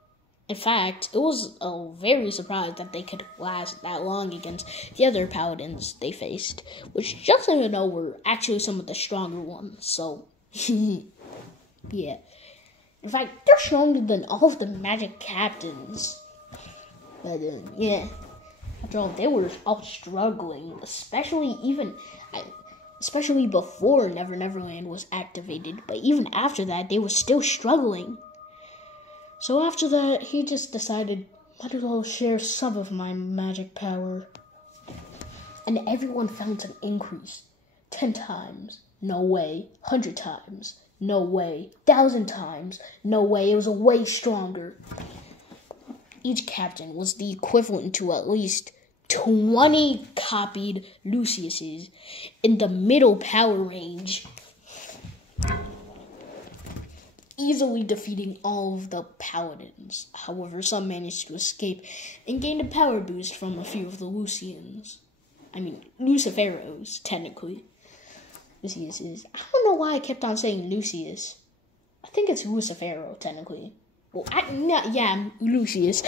In fact, it was a very surprise that they could last that long against the other paladins they faced, which, just so you know, were actually some of the stronger ones. So, yeah. In fact, they're stronger than all of the magic captains. But, yeah. After all, they were all struggling, especially before Never Neverland was activated. But even after that, they were still struggling. So after that, he just decided, might as well share some of my magic power. And everyone felt an increase. 10 times. No way. 100 times. No way. 1,000 times. No way. It was way stronger. Each captain was the equivalent to at least 20 copied Luciuses in the middle power range, easily defeating all of the paladins. However, some managed to escape and gained a power boost from a few of the Luciferos, technically. Luciuses. I don't know why I kept on saying Lucius. I think it's Lucifero, technically. Well, Lucius.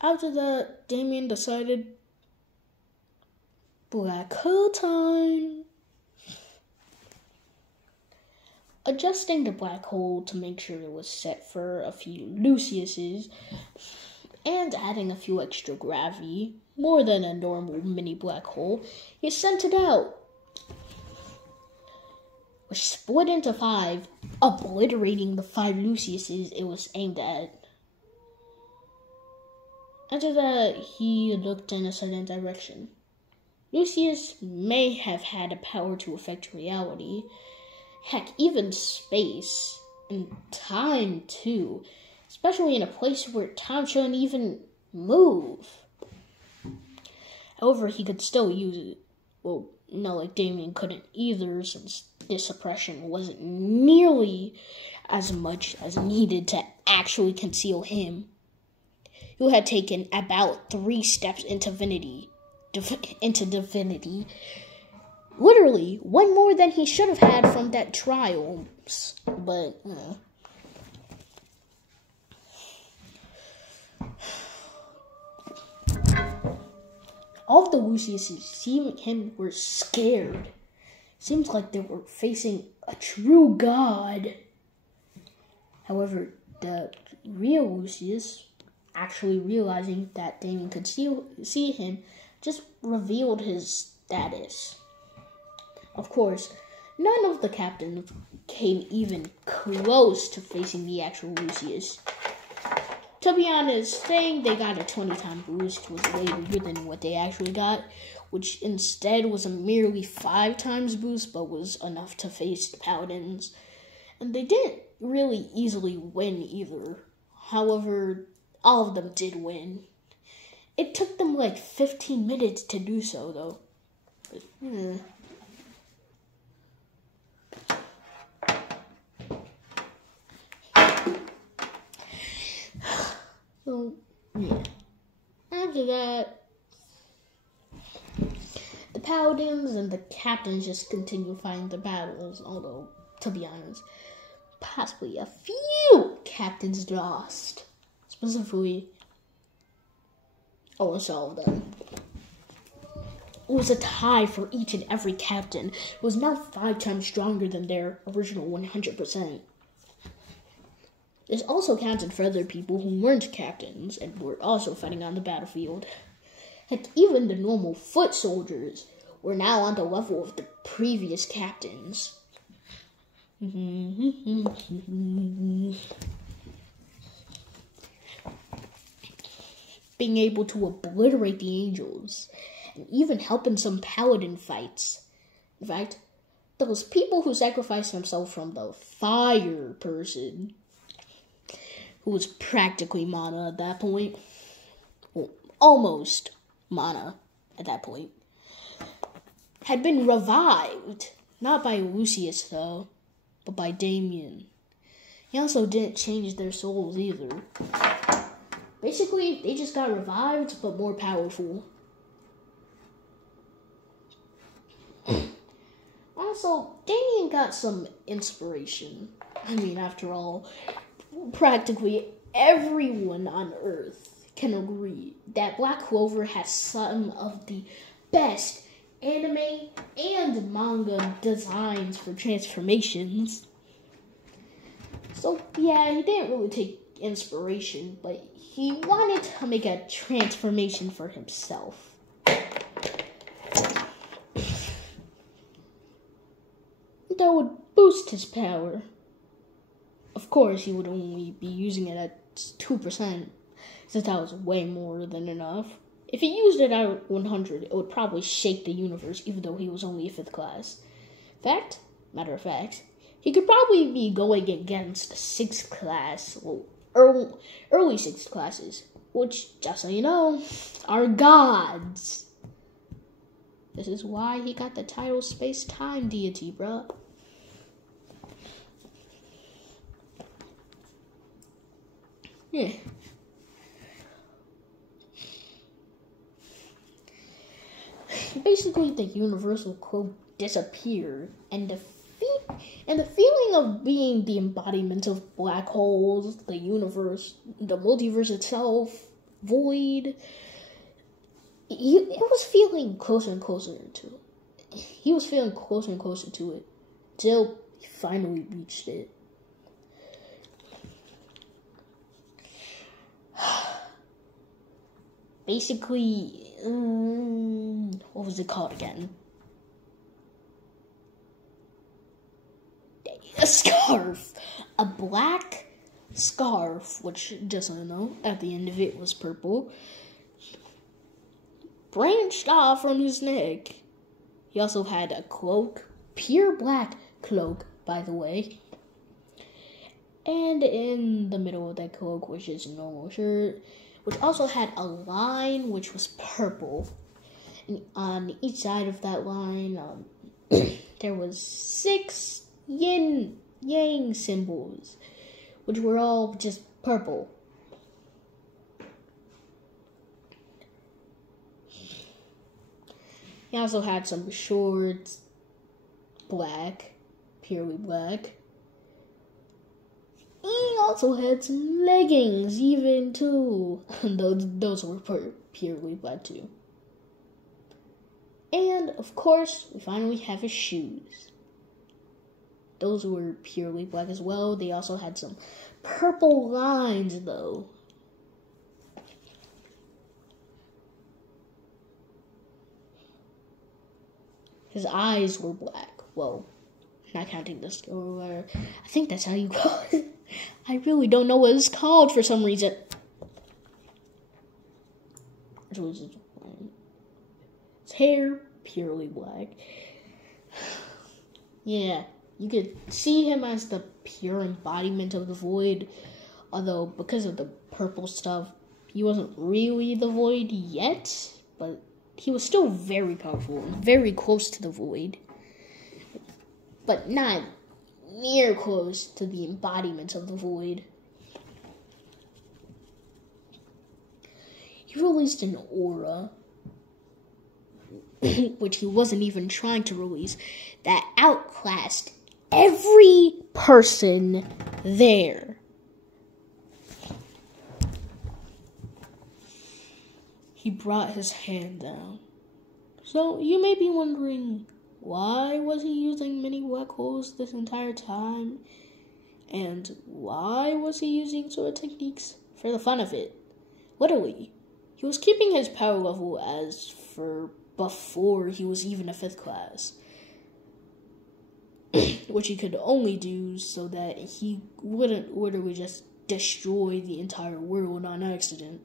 After that, Damian decided, black hole time. Adjusting the black hole to make sure it was set for a few Luciuses, and adding a few extra gravity, more than a normal mini black hole, he sent it out, which split into 5, obliterating the 5 Luciuses it was aimed at. After that, he looked in a certain direction. Lucius may have had a power to affect reality, heck, even space, and time too, especially in a place where time shouldn't even move. However, he could still use it. Well, no, like Damian couldn't either, since this suppression wasn't nearly as much as needed to actually conceal him, who had taken about 3 steps into divinity. Literally, one more than he should have had from that trial. But, all of the Luciuses seeing him were scared. Seems like they were facing a true god. However, the real Lucius, actually realizing that Damian could see him, just revealed his status. Of course, none of the captains came even close to facing the actual Lucius. To be honest, saying they got a 20-time boost was way bigger than what they actually got, which instead was a merely 5 times boost, but was enough to face the paladins. And they didn't really easily win either. However, all of them did win. It took them like 15 minutes to do so, though. But, that, the paladins and the captains just continue fighting the battles, although, to be honest, possibly a few captains lost. Specifically, almost all of them. It was a tie for each and every captain. It was now 5 times stronger than their original 100%. This also counted for other people who weren't captains and were also fighting on the battlefield. Heck, even the normal foot soldiers were now on the level of the previous captains. Being able to obliterate the angels, and even help in some paladin fights. In fact, those people who sacrificed themselves from the fire person, who was practically mana at that point, well, almost mana at that point, had been revived, not by Lucius though, but by Damian. He also didn't change their souls either. Basically, they just got revived, but more powerful. Also, Damian got some inspiration. I mean, after all, practically everyone on Earth can agree that Black Clover has some of the best anime and manga designs for transformations. So, yeah, he didn't really take inspiration, but he wanted to make a transformation for himself. That would boost his power. Of course, he would only be using it at 2%, since that was way more than enough. If he used it at 100, it would probably shake the universe, even though he was only a 5th class. Matter of fact, he could probably be going against 6th class, well, early 6th classes, which, just so you know, are gods. This is why he got the title Space-Time Deity, bruh. Yeah. Basically, the universal cloak disappeared, and the feeling of being the embodiment of black holes, the universe, the multiverse itself, void, it was feeling closer and closer to it. He was feeling closer and closer to it, till he finally reached it. Basically, what was it called again? A scarf. A black scarf, which, just so you know, at the end of it was purple, branched off from his neck. He also had a cloak, pure black cloak, by the way. And in the middle of that cloak was just a normal shirt, which also had a line which was purple. And on each side of that line, there was 6 yin-yang symbols, which were all just purple. He also had some shorts, black, purely black. He also had some leggings, even too. Those were purely black too. And, of course, we finally have his shoes. Those were purely black as well. They also had some purple lines, though. His eyes were black. Well, not counting the silver. I think that's how you call it. I really don't know what it's called for some reason. His hair, purely black. Yeah, you could see him as the pure embodiment of the void. Although, because of the purple stuff, he wasn't really the void yet. But he was still very powerful and very close to the void. But not near close to the embodiment of the void. he released an aura, which he wasn't even trying to release, that outclassed every person there. He brought his hand down. So you may be wondering, why was he using mini black holes this entire time? And why was he using sword techniques? For the fun of it. Literally, he was keeping his power level as for before he was even a 5th class. Which he could only do so that he wouldn't literally just destroy the entire world on accident.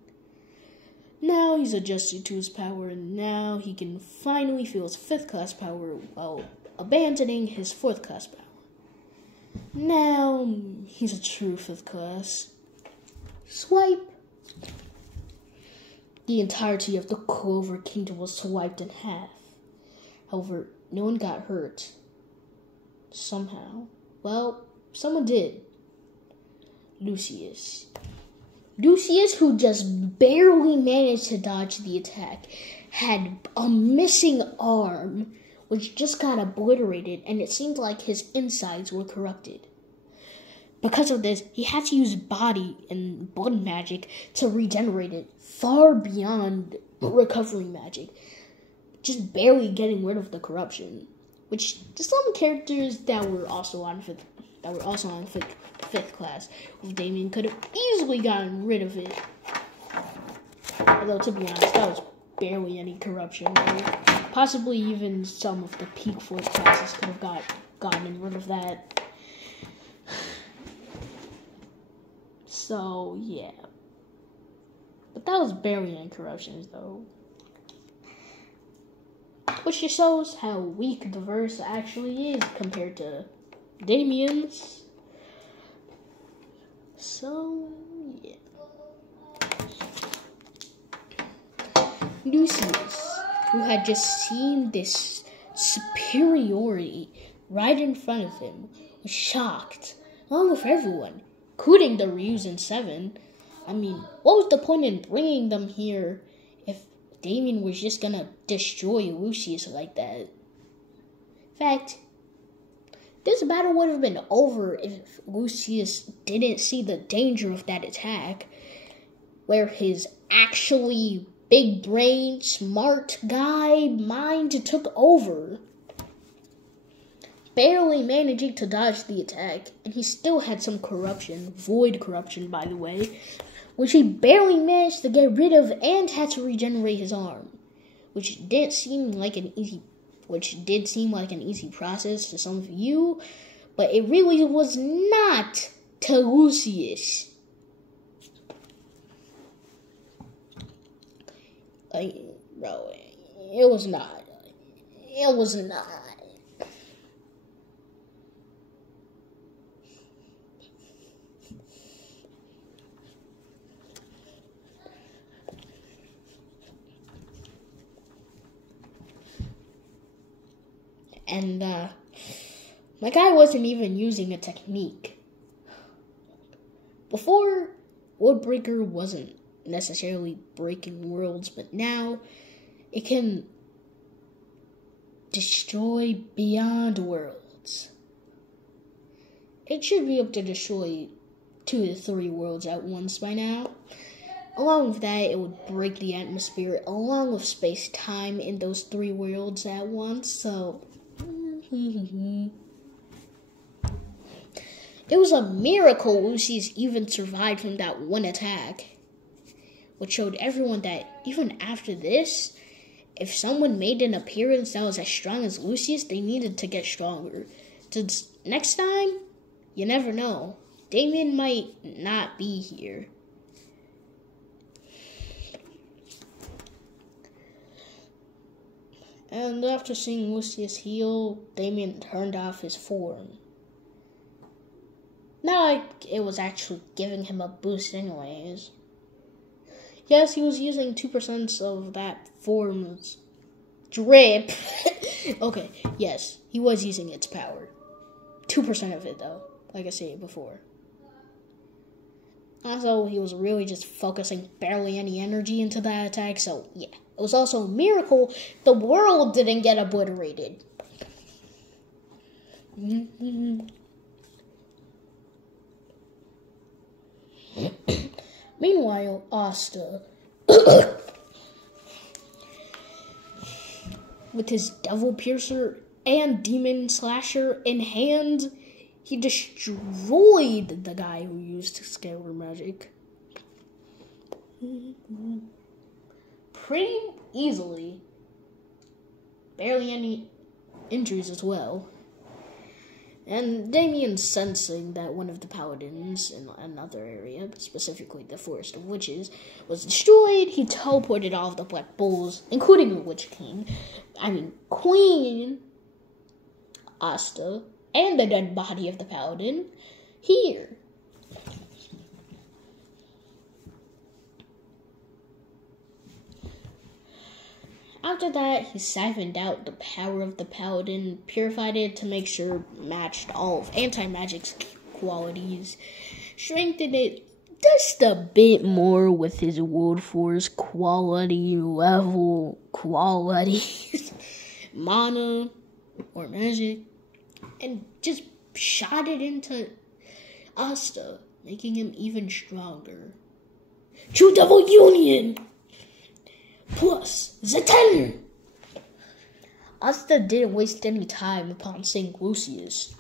Now he's adjusted to his power, and now he can finally feel his 5th class power while abandoning his 4th class power. Now he's a true 5th class. Swipe. The entirety of the Clover Kingdom was swiped in half. However, no one got hurt. Somehow. Well, someone did. Lucius. Lucius, who just barely managed to dodge the attack, had a missing arm, which just got obliterated, and it seemed like his insides were corrupted. Because of this, he had to use body and blood magic to regenerate it, far beyond recovery magic, just barely getting rid of the corruption. Which some characters that were also on fifth class with Damian could have easily gotten rid of it. Although to be honest, that was barely any corruption. Possibly even some of the peak 4th classes could have gotten rid of that. So yeah. But that was barely any corruptions though. Which just shows how weak the verse actually is compared to Damian's. So, yeah. Lucius, who had just seen this superiority right in front of him, was shocked, along with everyone, including the Ryus and 7. I mean, what was the point in bringing them here if Damian was just gonna destroy Lucius like that? In fact, this battle would have been over if Lucius didn't see the danger of that attack, where his actually big brain, smart guy mind took over, barely managing to dodge the attack, and he still had some corruption, void corruption by the way, which he barely managed to get rid of and had to regenerate his arm, which did seem like an easy process to some of you, but it really was not to Lucius. Bro, it was not. It was not. And, my guy wasn't even using a technique. Before, Worldbreaker wasn't necessarily breaking worlds, but now it can destroy beyond worlds. It should be able to destroy 2 to 3 worlds at once by now. Along with that, it would break the atmosphere along with space-time in those 3 worlds at once, so it was a miracle Lucius even survived from that one attack, which showed everyone that even after this, if someone made an appearance that was as strong as Lucius, they needed to get stronger. Next time, you never know. Damian might not be here. And after seeing Lucius heal, Damian turned off his form. Not like it was actually giving him a boost anyways. Yes, he was using 2% of that form's drip. Okay, yes, he was using its power. 2% of it though, like I said before. Also, he was really just focusing barely any energy into that attack, so yeah. It was also a miracle the world didn't get obliterated. Meanwhile, Asta, with his Devil Piercer and Demon Slasher in hand, he destroyed the guy who used Clover magic. Pretty easily. Barely any injuries as well. And Damian, sensing that one of the paladins in another area, specifically the Forest of Witches, was destroyed, he teleported all of the Black Bulls, including the Witch Queen, Asta, and the dead body of the paladin, here. After that, he siphoned out the power of the paladin, purified it to make sure it matched all of anti-magic's qualities, strengthened it just a bit more with his World Force quality, level qualities, mana, or magic, and just shot it into Asta, making him even stronger. True Devil Union! Plus the 10! Asta didn't waste any time upon seeing Lucius,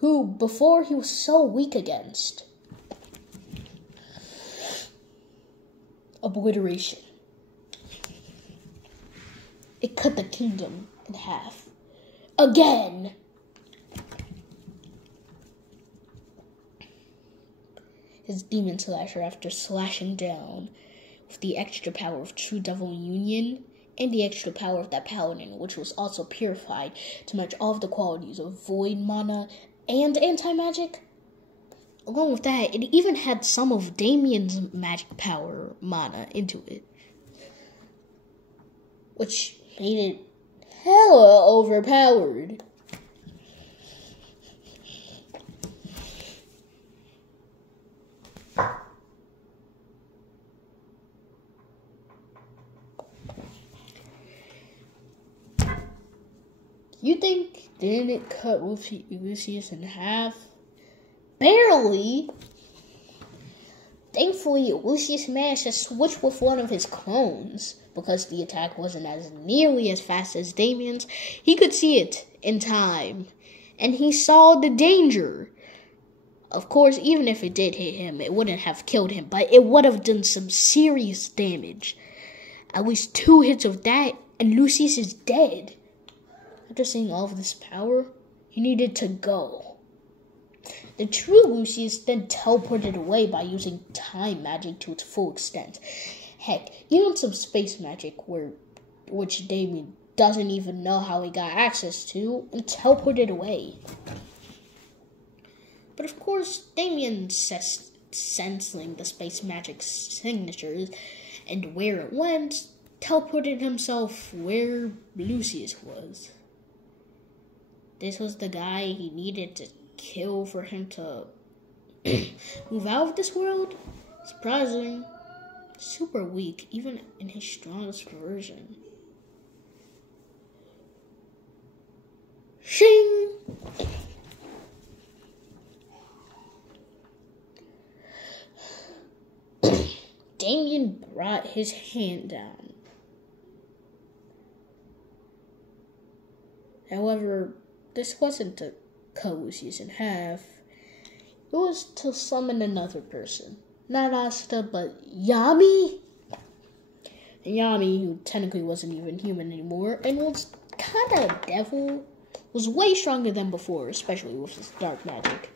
who before he was so weak against. Obliteration. It cut the kingdom in half. Again! His Demon Slasher, after slashing down with the extra power of True Devil Union and the extra power of that paladin, which was also purified to match all of the qualities of void mana and anti-magic. Along with that, it even had some of Damian's magic power mana into it, which made it hella overpowered. You think didn't it cut Lucius in half? Barely. Thankfully, Lucius managed to switch with one of his clones. Because the attack wasn't as nearly as fast as Damian's, he could see it in time. And he saw the danger. Of course, even if it did hit him, it wouldn't have killed him. But it would have done some serious damage. At least 2 hits of that, and Lucius is dead. After seeing all of this power, he needed to go. The true Lucius then teleported away by using time magic to its full extent. Heck, even some space magic, which Damian doesn't even know how he got access to, and teleported away. But of course, Damian, sensing the space magic signatures and where it went, teleported himself where Lucius was. This was the guy he needed to kill for him to move out of this world? Surprising. Super weak, even in his strongest version. Shing! Damian brought his hand down. However, this wasn't to cut Lucius in half. It was to summon another person. Not Asta, but Yami. And Yami, who technically wasn't even human anymore, and was kind of a devil, was way stronger than before, especially with his dark magic.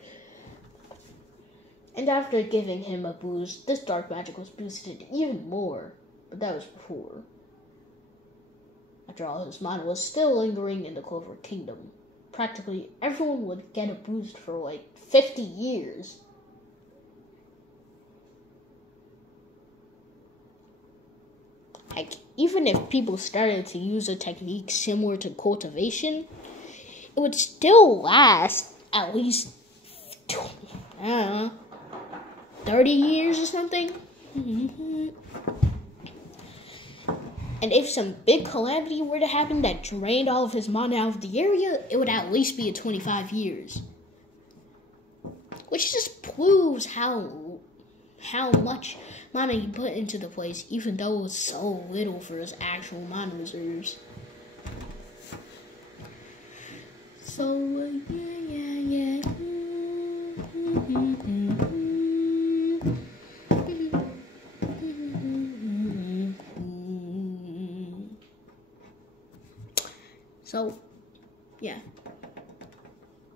And after giving him a boost, this dark magic was boosted even more, but that was before. After all, his mana was still lingering in the Clover Kingdom. Practically everyone would get a boost for like 50 years. Like, even if people started to use a technique similar to cultivation, it would still last at least, 30 years or something. And if some big calamity were to happen that drained all of his mana out of the area, it would at least be 25 years. Which just proves how much mana he put into the place, even though it was so little for his actual mana reserves. So, yeah. So, yeah.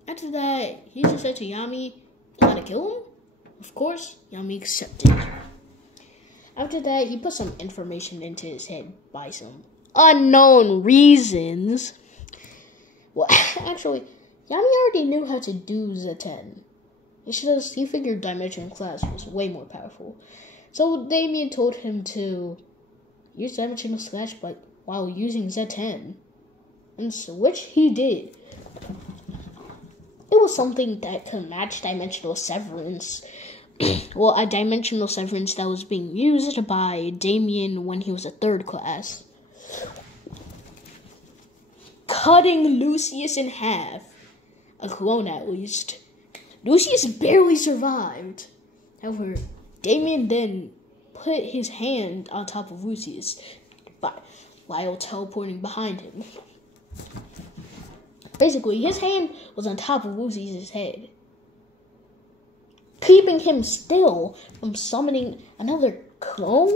After that, he just said to Yami, "You want to kill him?" Of course, Yami accepted. After that, he put some information into his head by some unknown reasons. Well, actually, Yami already knew how to do Z10. He figured Dimension Clash was way more powerful. So Damian told him to use Dimensional Slash while using Z10. And so, which he did. It was something that could match Dimensional Severance. Well, a Dimensional Severance that was being used by Damian when he was a 3rd class. Cutting Lucius in half. A clone at least. Lucius barely survived. However, Damian then put his hand on top of Lucius while teleporting behind him. Basically, his hand was on top of Lucius' head, keeping him still from summoning another clone?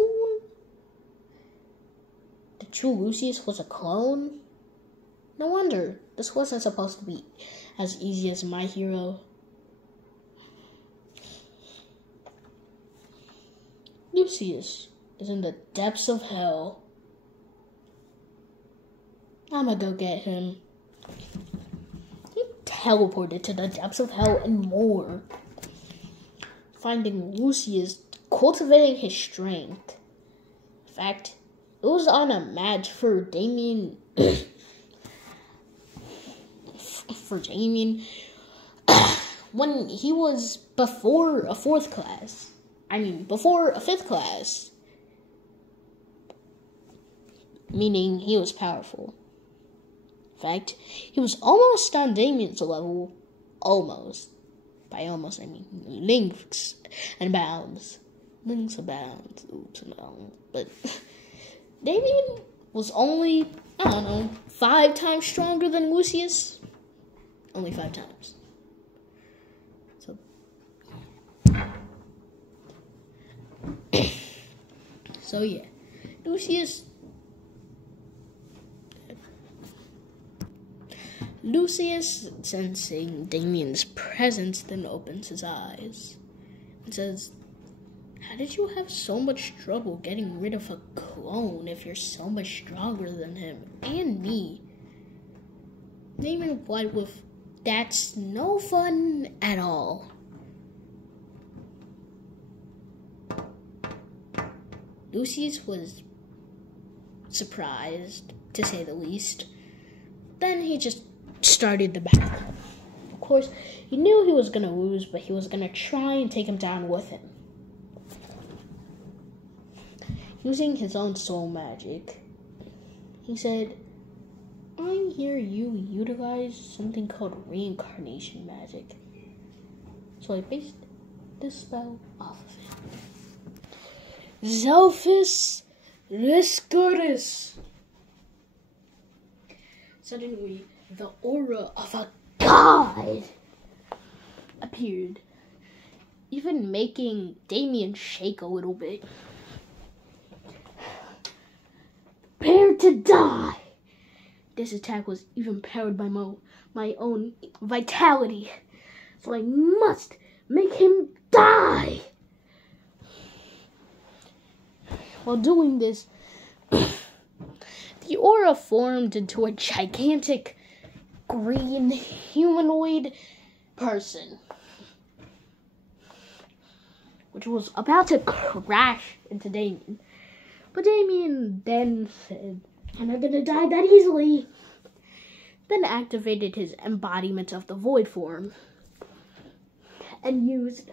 The true Lucius was a clone? No wonder this wasn't supposed to be as easy as My Hero. Lucius is in the depths of hell. I'ma go get him. He teleported to the depths of hell and more, finding Lucius cultivating his strength. In fact, it was on a match for Damian. When he was before a 4th class. Before a 5th class. Meaning he was powerful. In fact, he was almost on Damian's level. Almost. By almost, I mean links and bounds. Links and bounds. Oops and bounds. But Damian was only, 5 times stronger than Lucius. Only 5 times. So yeah. Lucius, sensing Damian's presence, then opens his eyes and says, "How did you have so much trouble getting rid of a clone if you're so much stronger than him and me?" Damian replied with, "That's no fun at all." Lucius was surprised, to say the least. Then he just started the battle. Of course, he knew he was going to lose, but he was going to try and take him down with him. Using his own soul magic, he said, "I hear you utilize something called reincarnation magic." So I based this spell off of it. Zelphus Riscurus. Suddenly, the aura of a god appeared, even making Damian shake a little bit. "Prepare to die!" This attack was even powered by my own vitality, so I must make him die! While doing this, the aura formed into a gigantic green humanoid person, which was about to crash into Damian. But Damian then said, "I'm not gonna die that easily." Then activated his embodiment of the void form and used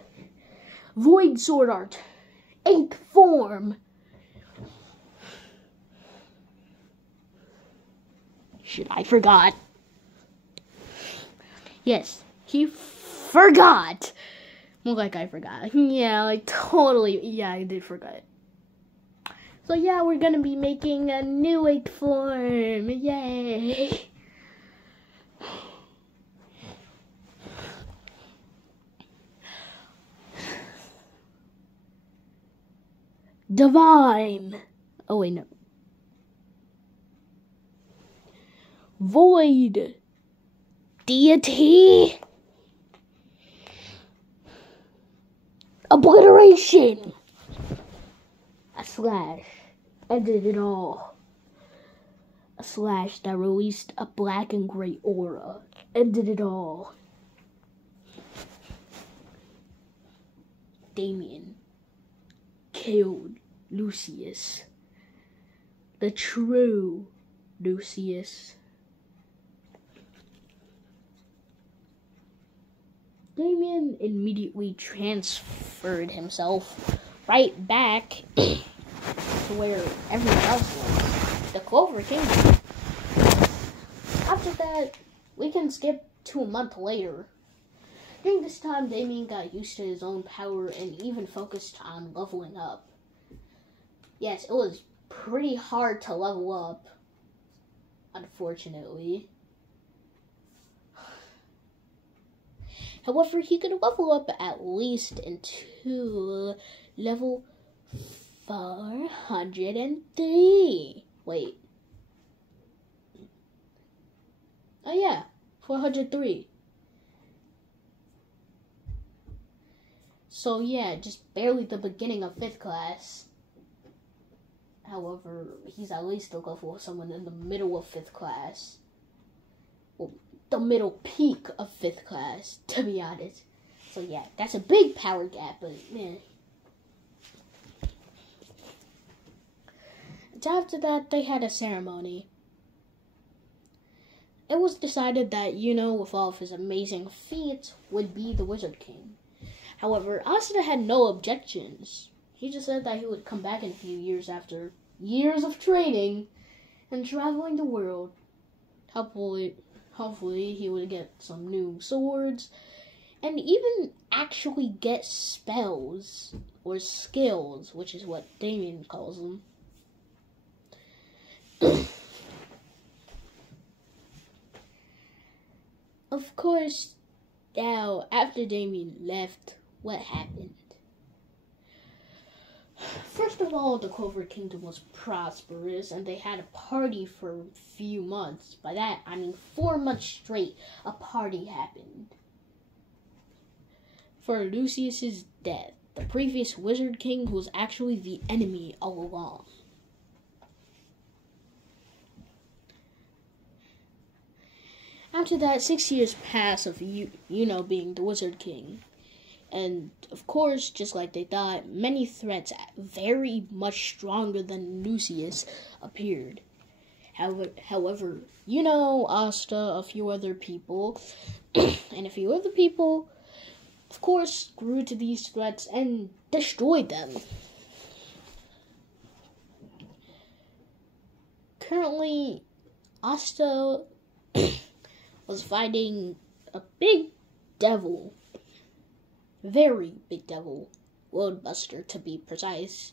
Void Sword Art, 8th form. Shit, I forgot. Yes, he forgot. More like I forgot. Yeah, like totally. Yeah, I did forget. So yeah, we're gonna be making a new 8th form. Yay! Divine. Oh wait, no. Void. Deity. Obliteration. A slash ended it all. A slash that released a black and gray aura ended it all. Damian killed Lucius. The true Lucius. Damian immediately transferred himself right back to where everyone else was, the Clover Kingdom. After that, we can skip to a month later. During this time, Damian got used to his own power and even focused on leveling up. Yes, it was pretty hard to level up, unfortunately. However, he could level up at least into level 403. Wait. Oh yeah, 403. So yeah, just barely the beginning of 5th class. However, he's at least a level of someone in the middle of 5th class. Well, the middle peak of 5th class, to be honest. So yeah, that's a big power gap, but man. And after that, they had a ceremony. It was decided that, with all of his amazing feats, would be the Wizard King. However, Asta had no objections. He just said that he would come back in a few years after years of training and traveling the world. Hopefully he would get some new swords and even actually get spells or skills, which is what Damian calls them. Of course, now after Damian left, what happened? First of all, the Clover Kingdom was prosperous, and they had a party for a few months. By that, I mean 4 months straight, a party happened. For Lucius's death, the previous Wizard King who was actually the enemy all along. After that, 6 years pass of being the Wizard King. And, of course, just like they thought, many threats very much stronger than Lucius appeared. However, Asta, a few other people, and a few other people, of course, grew to these threats and destroyed them. Currently, Asta was fighting a big devil. Very big devil. Roadbuster, to be precise.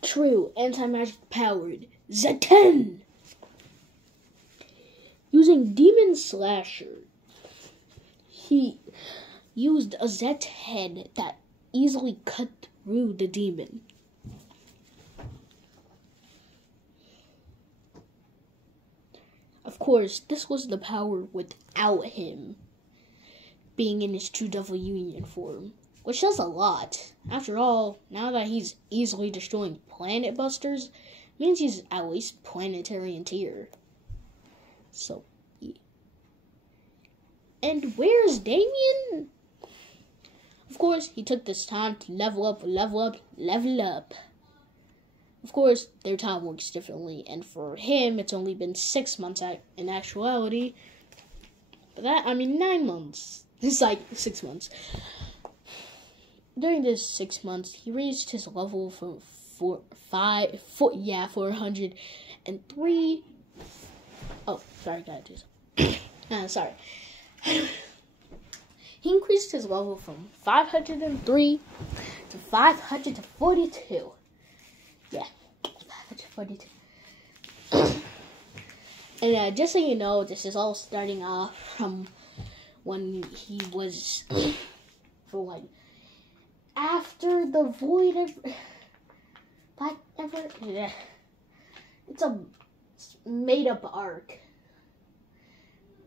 True, anti-magic powered. Z10! Using Demon Slasher, he used a Zet head that easily cut through the demon. Of course, this was the power without him being in his true Devil Union form, which says a lot. After all, now that he's easily destroying planet busters, means he's at least planetary in tier. So, yeah. And where's Damian? Of course, he took this time to level up. Of course, their time works differently, and for him, it's only been 6 months in actuality. But that, I mean, 9 months. It's like 6 months. During this 6 months, he raised his level from 403. Oh, sorry, gotta do something. Sorry. He increased his level from 503 to 542. Yeah, 542. And just so you know, this is all starting off from when he was for like after the void of whatever. Yeah. It's a made up arc.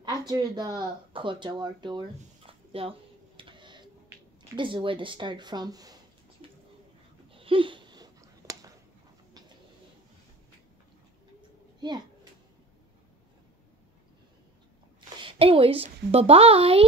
After the Corto arc door. So this is where this started from. Yeah. Anyways, bye-bye.